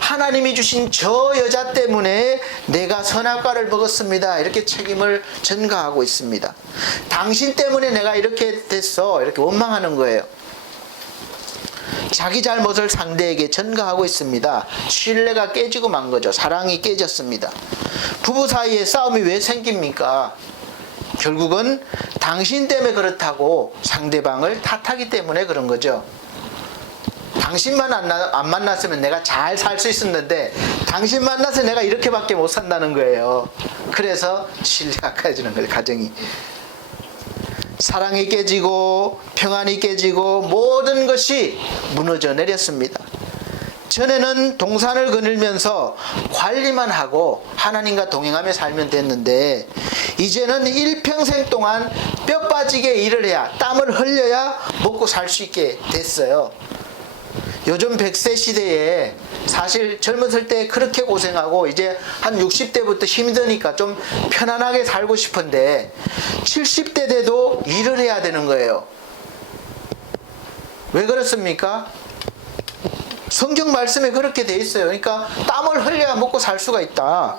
하나님이 주신 저 여자 때문에 내가 선악과를 먹었습니다. 이렇게 책임을 전가하고 있습니다. 당신 때문에 내가 이렇게 됐어. 이렇게 원망하는 거예요. 자기 잘못을 상대에게 전가하고 있습니다. 신뢰가 깨지고 만 거죠. 사랑이 깨졌습니다. 부부 사이에 싸움이 왜 생깁니까? 결국은 당신 때문에 그렇다고 상대방을 탓하기 때문에 그런 거죠. 당신만 안 만났으면 내가 잘 살 수 있었는데 당신 만나서 내가 이렇게밖에 못 산다는 거예요. 그래서 신뢰가 깨지는 거예요. 가정이. 사랑이 깨지고 평안이 깨지고 모든 것이 무너져 내렸습니다. 전에는 동산을 거닐면서 관리만 하고 하나님과 동행하며 살면 됐는데 이제는 일평생 동안 뼈 빠지게 일을 해야 땀을 흘려야 먹고 살 수 있게 됐어요. 요즘 100세 시대에 사실 젊었을 때 그렇게 고생하고 이제 한 60대부터 힘드니까 좀 편안하게 살고 싶은데 70대 돼도 일을 해야 되는 거예요. 왜 그렇습니까? 성경 말씀에 그렇게 돼 있어요. 그러니까 땀을 흘려야 먹고 살 수가 있다.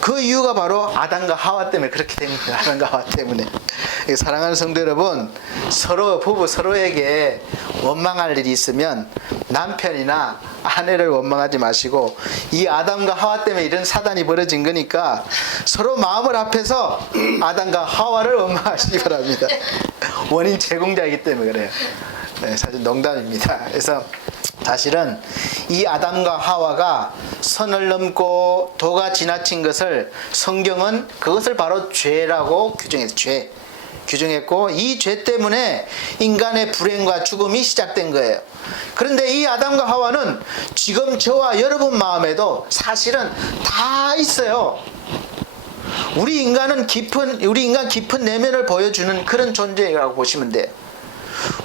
그 이유가 바로 아담과 하와 때문에 그렇게 된 거예요. 아담과 하와 때문에. 사랑하는 성도 여러분, 부부 서로에게 원망할 일이 있으면 남편이나 아내를 원망하지 마시고 이 아담과 하와 때문에 이런 사단이 벌어진 거니까 서로 마음을 합해서 아담과 하와를 원망하시기 바랍니다. 원인 제공자이기 때문에 그래요. 네, 사실 농담입니다. 그래서 사실은 이 아담과 하와가 선을 넘고 도가 지나친 것을 성경은 그것을 바로 죄라고 규정해서 죄. 규정했고 이 죄 때문에 인간의 불행과 죽음이 시작된 거예요. 그런데 이 아담과 하와는 지금 저와 여러분 마음에도 사실은 다 있어요. 우리 인간 깊은 내면을 보여주는 그런 존재라고 보시면 돼요.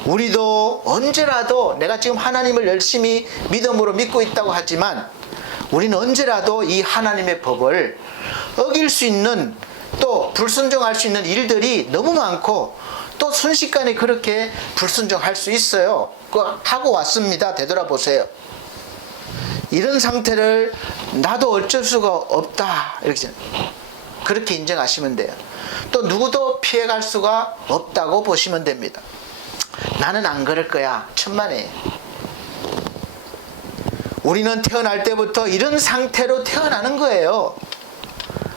우리도 언제라도 내가 지금 하나님을 열심히 믿음으로 믿고 있다고 하지만 우리는 언제라도 이 하나님의 법을 어길 수 있는, 또 불순종할 수 있는 일들이 너무 많고 또 순식간에 그렇게 불순종할 수 있어요. 하고 왔습니다. 되돌아보세요. 이런 상태를 나도 어쩔 수가 없다, 이렇게 그렇게 인정하시면 돼요. 또 누구도 피해갈 수가 없다고 보시면 됩니다. 나는 안 그럴 거야, 천만에. 우리는 태어날 때부터 이런 상태로 태어나는 거예요.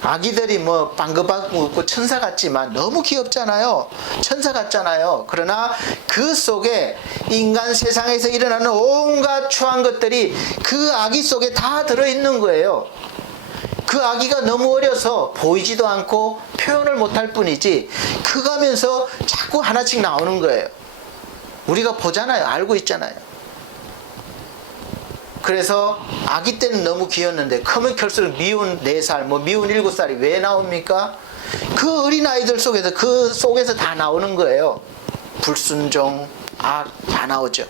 아기들이 뭐 방긋방긋 웃고 천사 같지만 너무 귀엽잖아요. 천사 같잖아요. 그러나 그 속에 인간 세상에서 일어나는 온갖 추한 것들이 그 아기 속에 다 들어있는 거예요. 그 아기가 너무 어려서 보이지도 않고 표현을 못할 뿐이지 커가면서 자꾸 하나씩 나오는 거예요. 우리가 보잖아요. 알고 있잖아요. 그래서 아기 때는 너무 귀여웠는데 크면 클수록 미운 4살, 미운 7살이 왜 나옵니까? 그 어린아이들 속에서, 그 속에서 다 나오는 거예요. 불순종, 악 다 나오죠.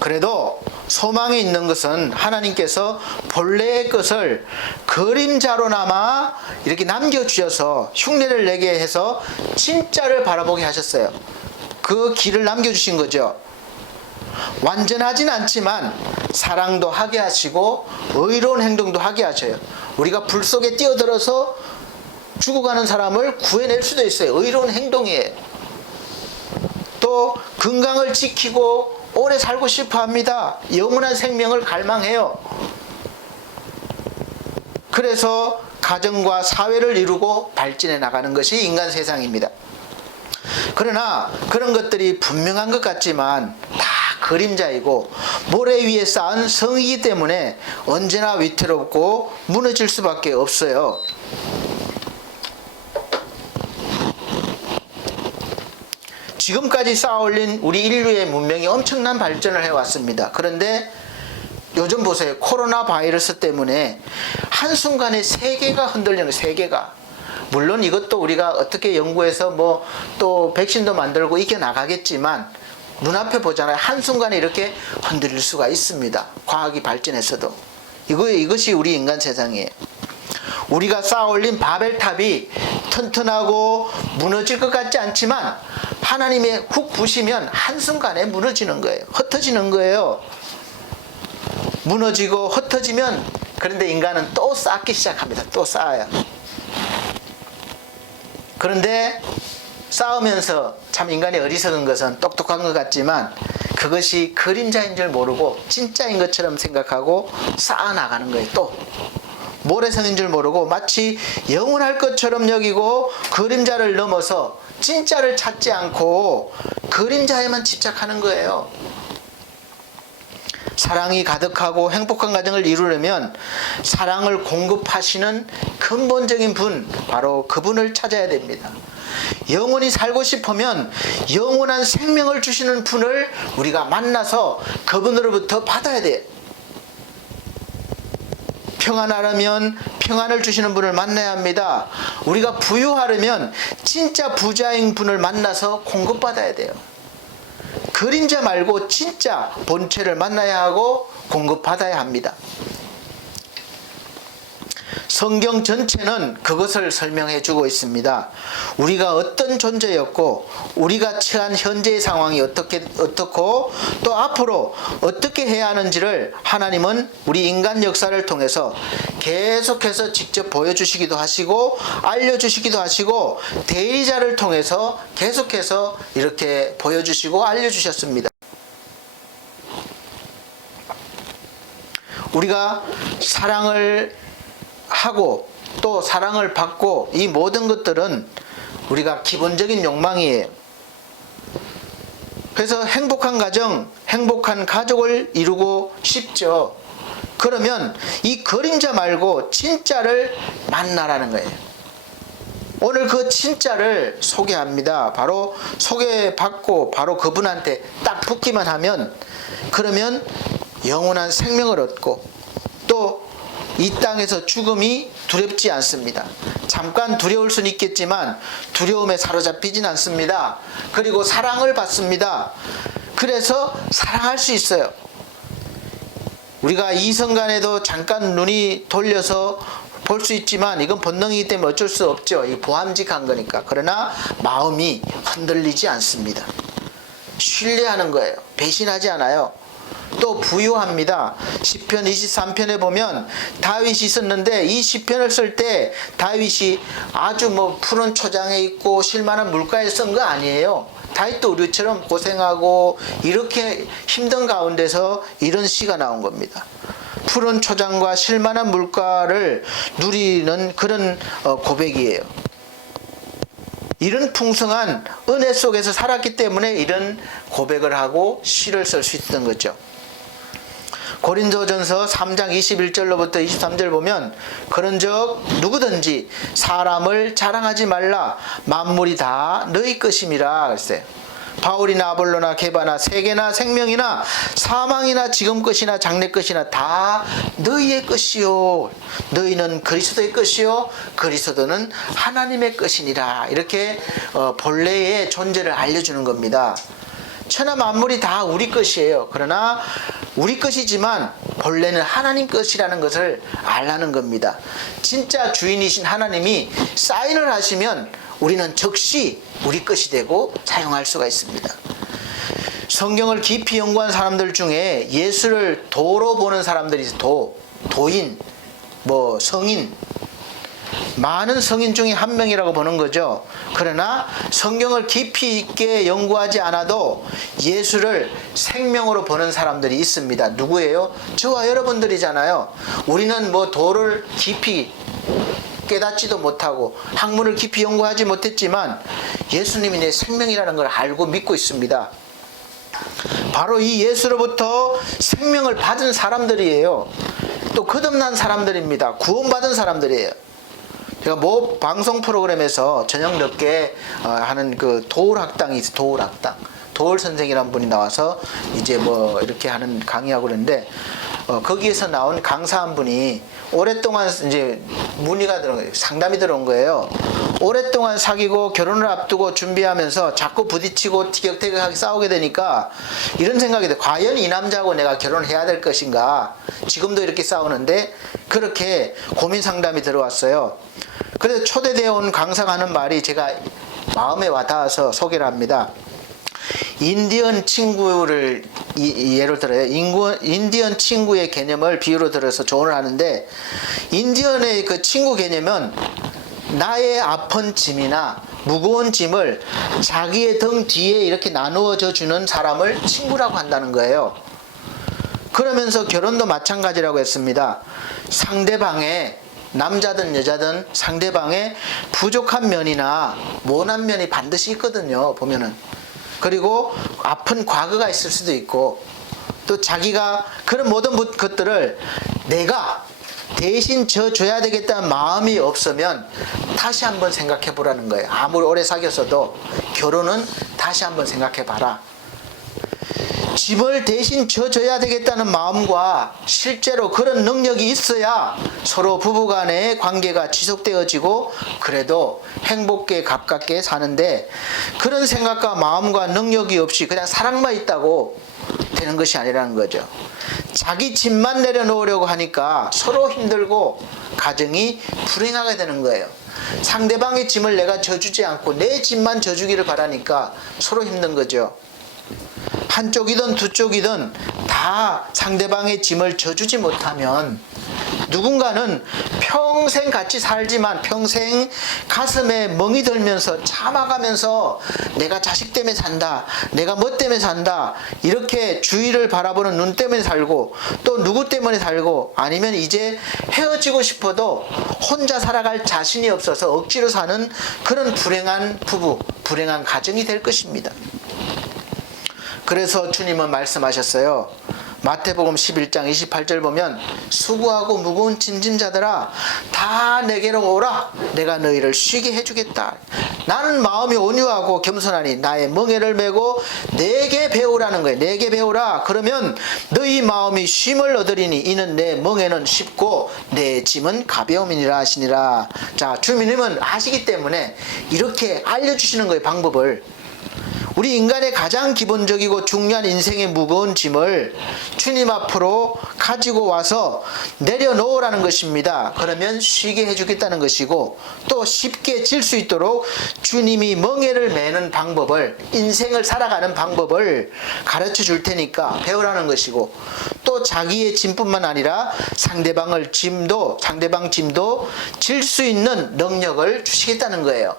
그래도 소망이 있는 것은 하나님께서 본래의 것을 그림자로나마 이렇게 남겨주셔서 흉내를 내게 해서 진짜를 바라보게 하셨어요. 그 길을 남겨주신 거죠. 완전하진 않지만 사랑도 하게 하시고 의로운 행동도 하게 하셔요. 우리가 불 속에 뛰어들어서 죽어가는 사람을 구해낼 수도 있어요. 의로운 행동이에요. 또 건강을 지키고 오래 살고 싶어 합니다. 영원한 생명을 갈망해요. 그래서 가정과 사회를 이루고 발전해 나가는 것이 인간 세상입니다. 그러나 그런 것들이 분명한 것 같지만 다 그림자이고 모래 위에 쌓은 성이기 때문에 언제나 위태롭고 무너질 수밖에 없어요. 지금까지 쌓아올린 우리 인류의 문명이 엄청난 발전을 해왔습니다. 그런데 요즘 보세요. 코로나 바이러스 때문에 한순간에 세계가 흔들리는 거예요. 세계가. 물론 이것도 우리가 어떻게 연구해서 또 백신도 만들고 이겨나가겠지만 눈앞에 보잖아요. 한순간에 이렇게 흔들릴 수가 있습니다. 과학이 발전해서도. 이것이 우리 인간 세상이에요. 우리가 쌓아올린 바벨탑이 튼튼하고 무너질 것 같지 않지만 하나님의 훅 부시면 한순간에 무너지는 거예요. 흩어지는 거예요. 무너지고 흩어지면, 그런데 인간은 또 쌓기 시작합니다. 또 쌓아요. 그런데 쌓으면서 참 인간이 어리석은 것은 똑똑한 것 같지만 그것이 그림자인 줄 모르고 진짜인 것처럼 생각하고 쌓아나가는 거예요. 또 모래성인 줄 모르고 마치 영원할 것처럼 여기고 그림자를 넘어서 진짜를 찾지 않고 그림자에만 집착하는 거예요. 사랑이 가득하고 행복한 가정을 이루려면 사랑을 공급하시는 근본적인 분, 바로 그분을 찾아야 됩니다. 영원히 살고 싶으면 영원한 생명을 주시는 분을 우리가 만나서 그분으로부터 받아야 돼요. 평안하려면 평안을 주시는 분을 만나야 합니다. 우리가 부유하려면 진짜 부자인 분을 만나서 공급받아야 돼요. 그림자 말고 진짜 본체를 만나야 하고 공급받아야 합니다. 성경 전체는 그것을 설명해 주고 있습니다. 우리가 어떤 존재였고 우리가 처한 현재의 상황이 어떻고 또 앞으로 어떻게 해야 하는지를 하나님은 우리 인간 역사를 통해서 계속해서 직접 보여주시기도 하시고 알려주시기도 하시고 대리자를 통해서 계속해서 이렇게 보여주시고 알려주셨습니다. 우리가 사랑을 하고 또 사랑을 받고 이 모든 것들은 우리가 기본적인 욕망이에요. 그래서 행복한 가정, 행복한 가족을 이루고 싶죠. 그러면 이 그림자 말고 진짜를 만나라는 거예요. 오늘 그 진짜를 소개합니다. 바로 소개받고 바로 그분한테 딱 붙기만 하면, 그러면 영원한 생명을 얻고 또 이 땅에서 죽음이 두렵지 않습니다. 잠깐 두려울 수는 있겠지만 두려움에 사로잡히진 않습니다. 그리고 사랑을 받습니다. 그래서 사랑할 수 있어요. 우리가 이성간에도 잠깐 눈이 돌려서 볼 수 있지만 이건 본능이기 때문에 어쩔 수 없죠. 이 보함직한 거니까. 그러나 마음이 흔들리지 않습니다. 신뢰하는 거예요. 배신하지 않아요. 또 부유합니다. 시편 23편에 보면 다윗이 썼는데, 이 시편을 쓸 때 다윗이 아주 푸른 초장에 있고 쉴만한 물가에 쓴 거 아니에요. 다윗도 우리처럼 고생하고 이렇게 힘든 가운데서 이런 시가 나온 겁니다. 푸른 초장과 쉴만한 물가를 누리는 그런 고백이에요. 이런 풍성한 은혜 속에서 살았기 때문에 이런 고백을 하고 시를 쓸 수 있던 거죠. 고린도전서 3장 21절로부터 23절 보면, 그런즉 누구든지 사람을 자랑하지 말라, 만물이 다 너희 것임이라 그랬어요. 바울이나 아볼로나 게바나 세계나 생명이나 사망이나 지금 것이나 장래 것이나 다 너희의 것이요, 너희는 그리스도의 것이요 그리스도는 하나님의 것이니라. 이렇게 본래의 존재를 알려주는 겁니다. 천하 만물이 다 우리 것이에요. 그러나 우리 것이지만 본래는 하나님 것이라는 것을 알라는 겁니다. 진짜 주인이신 하나님이 사인을 하시면 우리는 즉시 우리 것이 되고 사용할 수가 있습니다. 성경을 깊이 연구한 사람들 중에 예수를 도로 보는 사람들이 있어요. 도인, 성인, 많은 성인 중에 한 명이라고 보는 거죠. 그러나 성경을 깊이 있게 연구하지 않아도 예수를 생명으로 보는 사람들이 있습니다. 누구예요? 저와 여러분들이잖아요. 우리는 도를 깊이 깨닫지도 못하고 학문을 깊이 연구하지 못했지만 예수님이 내 생명이라는 걸 알고 믿고 있습니다. 바로 이 예수로부터 생명을 받은 사람들이에요. 또 거듭난 사람들입니다. 구원받은 사람들이에요. 제가 방송 프로그램에서 저녁 늦게 하는 그 도울학당이 있어요. 도울학당. 도울 선생이라는 분이 나와서 이제 이렇게 하는 강의하고 그러는데, 거기에서 나온 강사 한 분이 오랫동안 이제 문의가 들어온 거예요. 상담이 들어온 거예요. 오랫동안 사귀고 결혼을 앞두고 준비하면서 자꾸 부딪히고 티격태격하게 싸우게 되니까 이런 생각이 들어요. 과연 이 남자하고 내가 결혼해야 될 것인가? 지금도 이렇게 싸우는데, 그렇게 고민 상담이 들어왔어요. 그래서 초대되어 온 강사가 하는 말이 제가 마음에 와닿아서 소개를 합니다. 인디언 친구를 예로 들어요. 인디언 친구의 개념을 비유로 들어서 조언을 하는데, 인디언의 그 친구 개념은 나의 아픈 짐이나 무거운 짐을 자기의 등 뒤에 이렇게 나누어져 주는 사람을 친구라고 한다는 거예요. 그러면서 결혼도 마찬가지라고 했습니다. 상대방의, 남자든 여자든 상대방의 부족한 면이나 모난 면이 반드시 있거든요, 보면은. 그리고 아픈 과거가 있을 수도 있고, 또 자기가 그런 모든 것들을 내가 대신 져줘야 되겠다는 마음이 없으면 다시 한번 생각해 보라는 거예요. 아무리 오래 사귀었어도 결혼은 다시 한번 생각해 봐라. 짐을 대신 져줘야 되겠다는 마음과 실제로 그런 능력이 있어야 서로 부부간의 관계가 지속되어지고 그래도 행복에 가깝게 사는데, 그런 생각과 마음과 능력이 없이 그냥 사랑만 있다고 되는 것이 아니라는 거죠. 자기 짐만 내려놓으려고 하니까 서로 힘들고 가정이 불행하게 되는 거예요. 상대방의 짐을 내가 져주지 않고 내 짐만 져주기를 바라니까 서로 힘든 거죠. 한쪽이든 두 쪽이든 다 상대방의 짐을 져주지 못하면 누군가는 평생 같이 살지만 평생 가슴에 멍이 들면서 참아가면서 내가 자식 때문에 산다, 내가 뭐 때문에 산다, 이렇게 주위를 바라보는 눈 때문에 살고 또 누구 때문에 살고, 아니면 이제 헤어지고 싶어도 혼자 살아갈 자신이 없어서 억지로 사는 그런 불행한 부부, 불행한 가정이 될 것입니다. 그래서 주님은 말씀하셨어요. 마태복음 11장 28절 보면 수고하고 무거운 짐짐자들아 다 내게로 오라 내가 너희를 쉬게 해주겠다. 나는 마음이 온유하고 겸손하니 나의 멍에를 메고 내게 배우라는 거예요. 내게 배우라. 그러면 너희 마음이 쉼을 얻으리니 이는 내 멍에는 쉽고 내 짐은 가벼움이니라 하시니라. 자, 주님은 아시기 때문에 이렇게 알려주시는 거예요. 방법을. 우리 인간의 가장 기본적이고 중요한 인생의 무거운 짐을 주님 앞으로 가지고 와서 내려놓으라는 것입니다. 그러면 쉬게 해주겠다는 것이고 또 쉽게 질 수 있도록 주님이 멍에를 매는 방법을 인생을 살아가는 방법을 가르쳐 줄 테니까 배우라는 것이고 또 자기의 짐뿐만 아니라 상대방 짐도 질 수 있는 능력을 주시겠다는 거예요.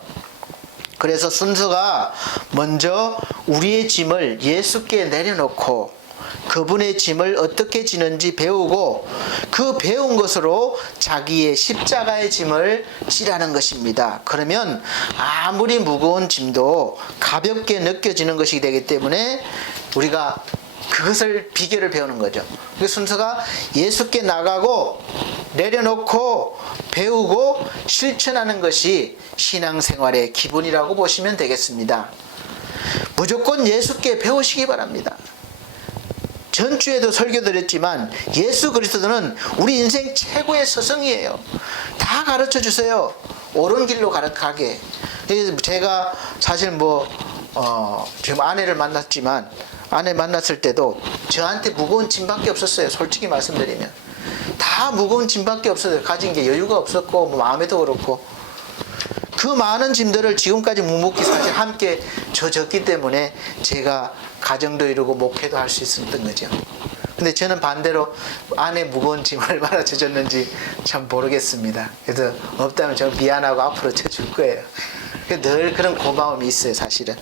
그래서 순서가 먼저 우리의 짐을 예수께 내려놓고 그분의 짐을 어떻게 지는지 배우고 그 배운 것으로 자기의 십자가의 짐을 지라는 것입니다. 그러면 아무리 무거운 짐도 가볍게 느껴지는 것이 되기 때문에 우리가 그것을 비결을 배우는 거죠. 그 순서가 예수께 나가고 내려놓고 배우고 실천하는 것이 신앙생활의 기본이라고 보시면 되겠습니다. 무조건 예수께 배우시기 바랍니다. 전주에도 설교드렸지만 예수 그리스도는 우리 인생 최고의 스승이에요. 다 가르쳐 주세요. 옳은 길로 가게. 제가 사실 지금 아내를 만났지만 아내 만났을 때도 저한테 무거운 짐밖에 없었어요. 솔직히 말씀드리면 다 무거운 짐밖에 없어요. 가진 게 여유가 없었고 마음에도 그렇고 그 많은 짐들을 지금까지 묵묵히 사실 함께 졌기 때문에 제가 가정도 이루고 목회도 할 수 있었던 거죠. 근데 저는 반대로 아내 무거운 짐을 얼마나 져줬는지 참 모르겠습니다. 그래서 없다면 저는 미안하고 앞으로 져줄 거예요. 늘 그런 고마움이 있어요, 사실은.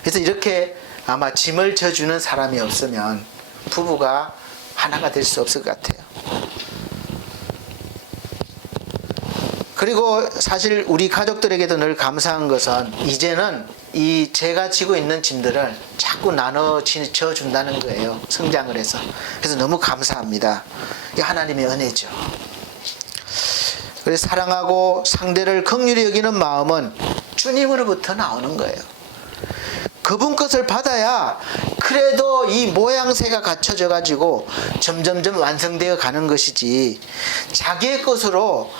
그래서 이렇게 아마 짐을 져주는 사람이 없으면 부부가 하나가 될 수 없을 것 같아요. 그리고 사실 우리 가족들에게도 늘 감사한 것은 이제는 이 제가 지고 있는 짐들을 자꾸 나눠 져준다는 거예요. 성장을 해서. 그래서 너무 감사합니다. 이게 하나님의 은혜죠. 그래서 사랑하고 상대를 긍휼히 여기는 마음은 주님으로부터 나오는 거예요. 그분 것을 받아야 그래도 이 모양새가 갖춰져 가지고 점점점 완성되어 가는 것이지 자기의 것으로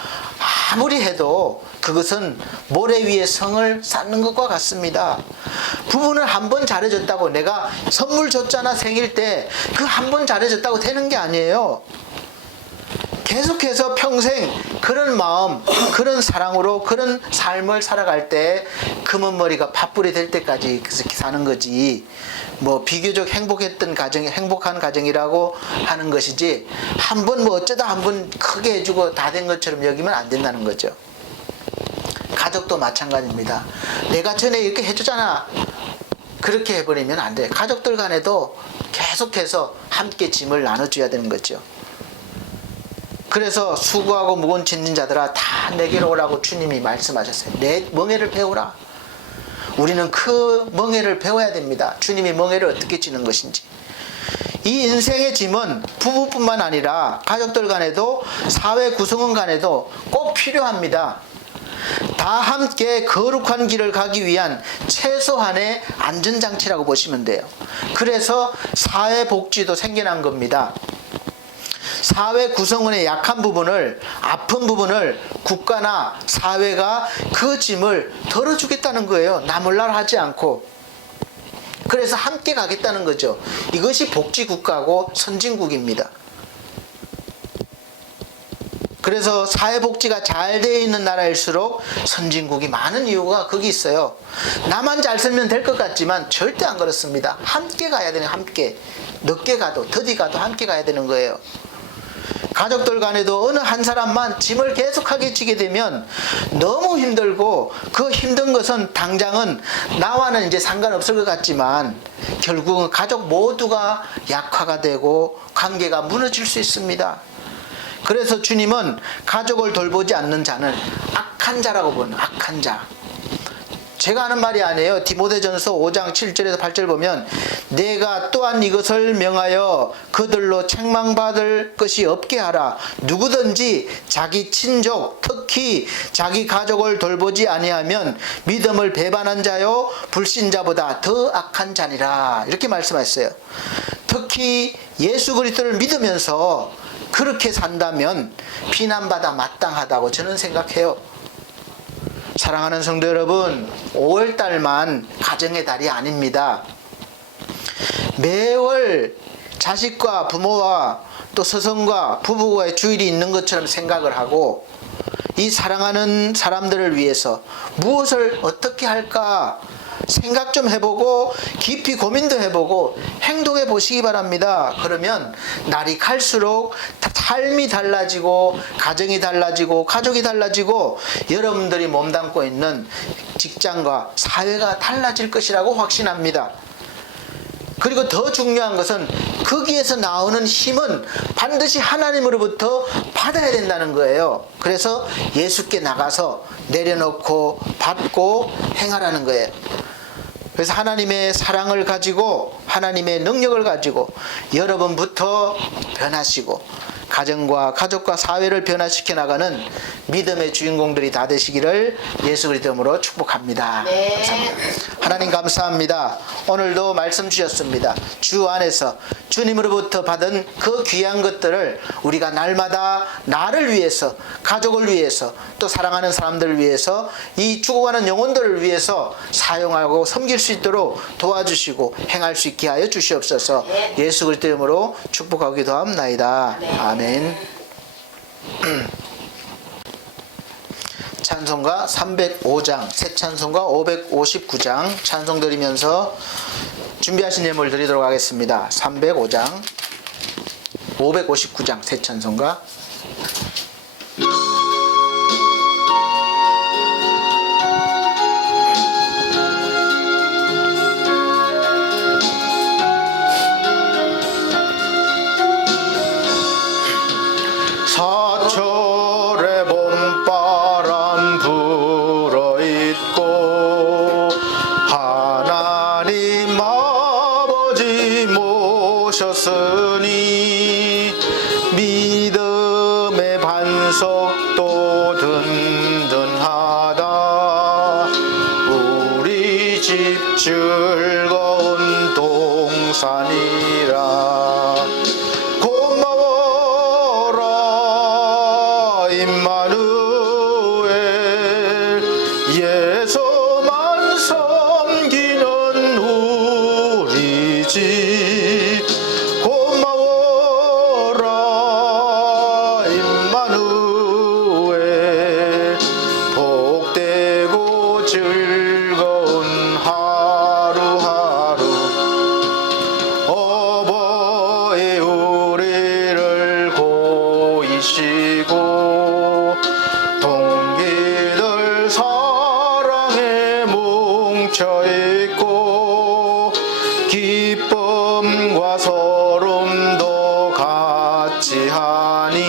아무리 해도 그것은 모래 위에 성을 쌓는 것과 같습니다. 부부는 한 번 잘해줬다고 내가 선물 줬잖아 생일 때 그 한 번 잘해줬다고 되는 게 아니에요. 계속해서 평생 그런 마음, 그런 사랑으로 그런 삶을 살아갈 때 금은머리가 팥불이 될 때까지 그렇게 사는 거지. 비교적 행복했던 가정이 행복한 가정이라고 하는 것이지 한 번 어쩌다 한 번 크게 해주고 다 된 것처럼 여기면 안 된다는 거죠. 가족도 마찬가지입니다. 내가 전에 이렇게 해주잖아. 그렇게 해버리면 안 돼. 가족들 간에도 계속해서 함께 짐을 나눠줘야 되는 거죠. 그래서 수고하고 무거운 짐진 자들아 다 내게로 오라고 주님이 말씀하셨어요. 내 멍에를 배우라. 우리는 그 멍에를 배워야 됩니다. 주님이 멍에를 어떻게 지는 것인지. 이 인생의 짐은 부부뿐만 아니라 가족들 간에도 사회 구성원 간에도 꼭 필요합니다. 다 함께 거룩한 길을 가기 위한 최소한의 안전장치라고 보시면 돼요. 그래서 사회복지도 생겨난 겁니다. 사회 구성원의 약한 부분을, 아픈 부분을 국가나 사회가 그 짐을 덜어주겠다는 거예요. 나 몰라라 하지 않고. 그래서 함께 가겠다는 거죠. 이것이 복지국가고 선진국입니다. 그래서 사회복지가 잘 되어 있는 나라일수록 선진국이 많은 이유가 거기 있어요. 나만 잘 살면 될 것 같지만 절대 안 그렇습니다. 함께 가야 되는, 함께. 늦게 가도 더디 가도 함께 가야 되는 거예요. 가족들 간에도 어느 한 사람만 짐을 계속하게 지게 되면 너무 힘들고 그 힘든 것은 당장은 나와는 이제 상관없을 것 같지만 결국은 가족 모두가 약화가 되고 관계가 무너질 수 있습니다. 그래서 주님은 가족을 돌보지 않는 자는 악한 자라고 보는, 악한 자. 제가 하는 말이 아니에요. 디모데전서 5장 7절에서 8절 보면 내가 또한 이것을 명하여 그들로 책망받을 것이 없게 하라. 누구든지 자기 친족 특히 자기 가족을 돌보지 아니하면 믿음을 배반한 자요 불신자보다 더 악한 자니라. 이렇게 말씀하셨어요. 특히 예수 그리스도를 믿으면서 그렇게 산다면 비난받아 마땅하다고 저는 생각해요. 사랑하는 성도 여러분, 5월달만 가정의 달이 아닙니다. 매월 자식과 부모와 또 스승과 부부와의 주일이 있는 것처럼 생각을 하고 이 사랑하는 사람들을 위해서 무엇을 어떻게 할까 생각 좀 해보고 깊이 고민도 해보고 행동해 보시기 바랍니다. 그러면 날이 갈수록 삶이 달라지고 가정이 달라지고 가족이 달라지고 여러분들이 몸담고 있는 직장과 사회가 달라질 것이라고 확신합니다. 그리고 더 중요한 것은 거기에서 나오는 힘은 반드시 하나님으로부터 받아야 된다는 거예요. 그래서 예수께 나가서 내려놓고 받고 행하라는 거예요. 그래서 하나님의 사랑을 가지고 하나님의 능력을 가지고 여러분부터 변하시고 가정과 가족과 사회를 변화시켜 나가는 믿음의 주인공들이 다 되시기를 예수 그리스도 이름으로 축복합니다. 네. 감사합니다. 하나님 감사합니다. 오늘도 말씀 주셨습니다. 주 안에서 주님으로부터 받은 그 귀한 것들을 우리가 날마다 나를 위해서 가족을 위해서 또 사랑하는 사람들을 위해서 이 죽어가는 영혼들을 위해서 사용하고 섬길 수 있도록 도와주시고 행할 수 있게 하여 주시옵소서. 예수 그리스도 이름으로 축복하고 기도합나이다. 아멘. 찬송가 305장, 새 찬송가 559장 찬송 드리면서 준비하신 예물 드리도록 하겠습니다. 305장, 559장 새 찬송가. 사철의 봄바람 불어있고 하나님 아버지 모셨으니 믿음의 반석도 든든하다. 우리 집 즐거운 동산이라. 임마누엘 예수만 섬기는 우리 집 고마워라. 임마누엘 복되고 즐거운 하루하루 어버이 우리를 고이시고 동기들 사랑에 뭉쳐있고 기쁨과 서름도 같이 하니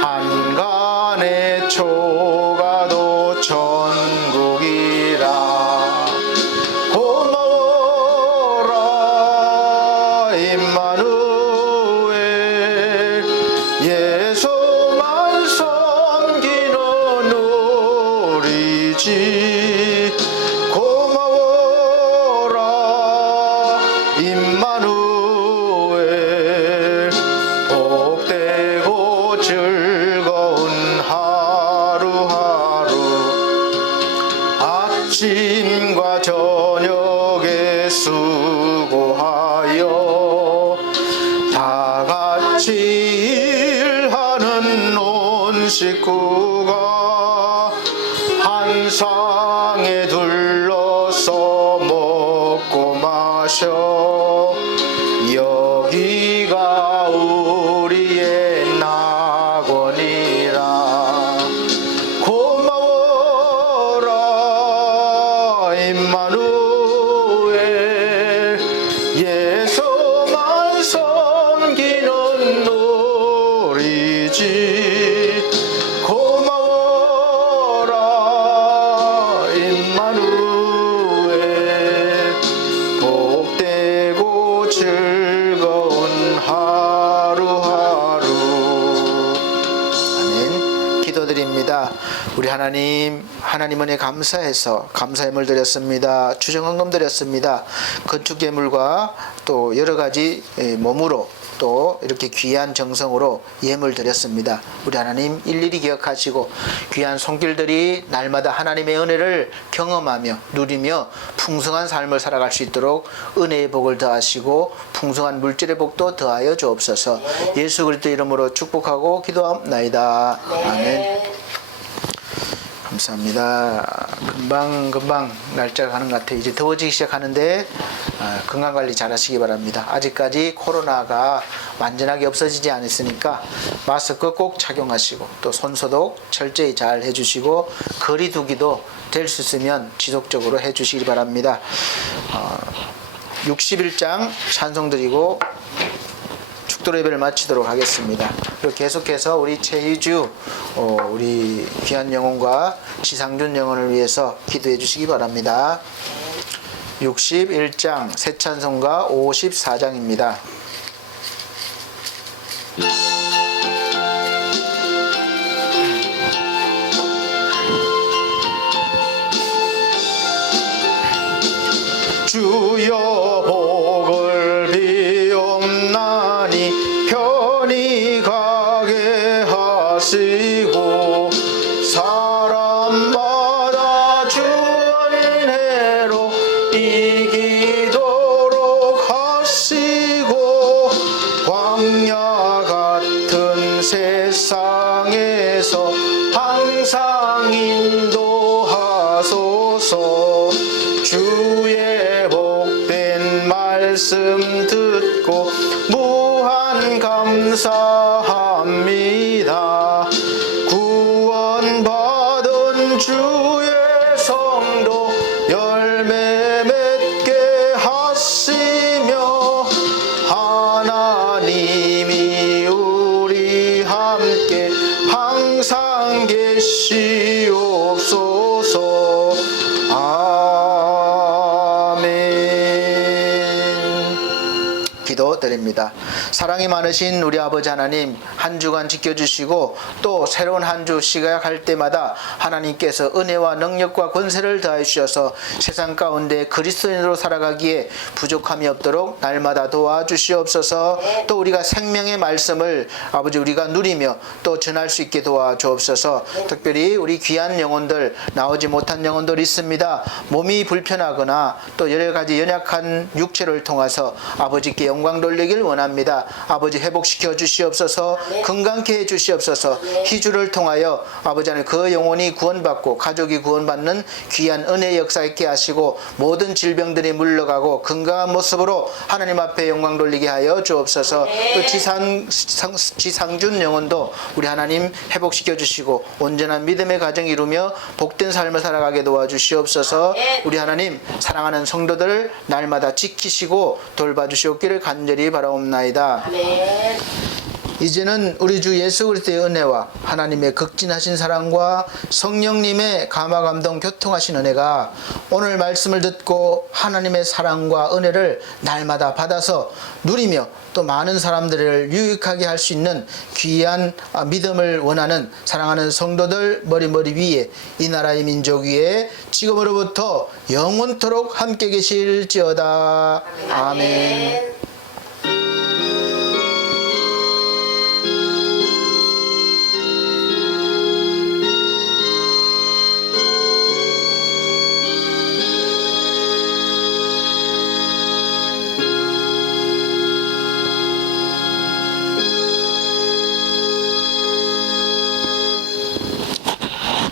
한간의 초가도 천국이라. 고마워라. 임마누엘 예수만 섬기는 우리 집 고마워라. 임마누엘 복되고 즐거운 하루하루 아침과 저녁에 수고하여 다 같이 일하는 온 식구가 한 상에 둘러서 먹고 마셔 여기가 우리의 낙원이라. 고마워라. 임마누엘 예수만 섬기는 우리 집 고마워라. 임마누엘 우리 하나님 은혜 감사해서 감사함을 드렸습니다. 주정헌금 드렸습니다. 건축예물과 또 여러 가지 몸으로 또 이렇게 귀한 정성으로 예물 드렸습니다. 우리 하나님 일일이 기억하시고 귀한 손길들이 날마다 하나님의 은혜를 경험하며 누리며 풍성한 삶을 살아갈 수 있도록 은혜의 복을 더하시고 풍성한 물질의 복도 더하여 주옵소서. 예수 그리스도 이름으로 축복하고 기도합나이다. 아멘. 감사합니다. 금방 날짜가 가는 것 같아요. 이제 더워지기 시작하는데 건강관리 잘 하시기 바랍니다. 아직까지 코로나가 완전하게 없어지지 않았으니까 마스크 꼭 착용하시고 또 손소독 철저히 잘 해주시고 거리 두기도 될 수 있으면 지속적으로 해주시기 바랍니다. 60일장 찬송 드리고 축도 예배를 마치도록 하겠습니다. 그리고 계속해서 우리 최희주 우리 귀한 영혼과 지상준 영혼을 위해서 기도해 주시기 바랍니다. 61장 새 찬송가 54장입니다. 주여 복을 비옵나니 편히 가게 하시고 사람마다 주 은혜로 이기도록 하시고 광야 같은 세상에서 항상 인도하소서. 주의 복된 말씀 듣고 무한 감사합니다. 구원받은 주의 성도 열매 맺게 하시며 하나님이 우리 함께 항상 계시옵소서. 기도 드립니다. 사랑이 많으신 우리 아버지 하나님, 한 주간 지켜주시고 또 새로운 한 주 시작할 때마다 하나님께서 은혜와 능력과 권세를 더해 주셔서 세상 가운데 그리스도인으로 살아가기에 부족함이 없도록 날마다 도와주시옵소서. 또 우리가 생명의 말씀을 아버지 우리가 누리며 또 전할 수 있게 도와주옵소서. 특별히 우리 귀한 영혼들, 나오지 못한 영혼들 있습니다. 몸이 불편하거나 또 여러 가지 연약한 육체를 통해서 아버지께 영광 돌리길 원합니다. 아버지 회복시켜 주시옵소서. 건강케 해 주시옵소서. 희주를 통하여 아버지 하나님 그 영혼이 구원받고 가족이 구원받는 귀한 은혜 역사 있게 하시고 모든 질병들이 물러가고 건강한 모습으로 하나님 앞에 영광 돌리게 하여 주옵소서. 또 지상준 영혼도 우리 하나님 회복시켜 주시고 온전한 믿음의 가정 이루며 복된 삶을 살아가게 도와주시옵소서. 우리 하나님 사랑하는 성도들 날마다 지키시고 돌봐주시옵기를 간절히 바라옵나이다. 아멘. 이제는 우리 주 예수 그리스도의 은혜와 하나님의 극진하신 사랑과 성령님의 감화감동 교통하신 은혜가 오늘 말씀을 듣고 하나님의 사랑과 은혜를 날마다 받아서 누리며 또 많은 사람들을 유익하게 할 수 있는 귀한 믿음을 원하는 사랑하는 성도들 머리 위에 이 나라의 민족 위에 지금으로부터 영원토록 함께 계실지어다. 아멘.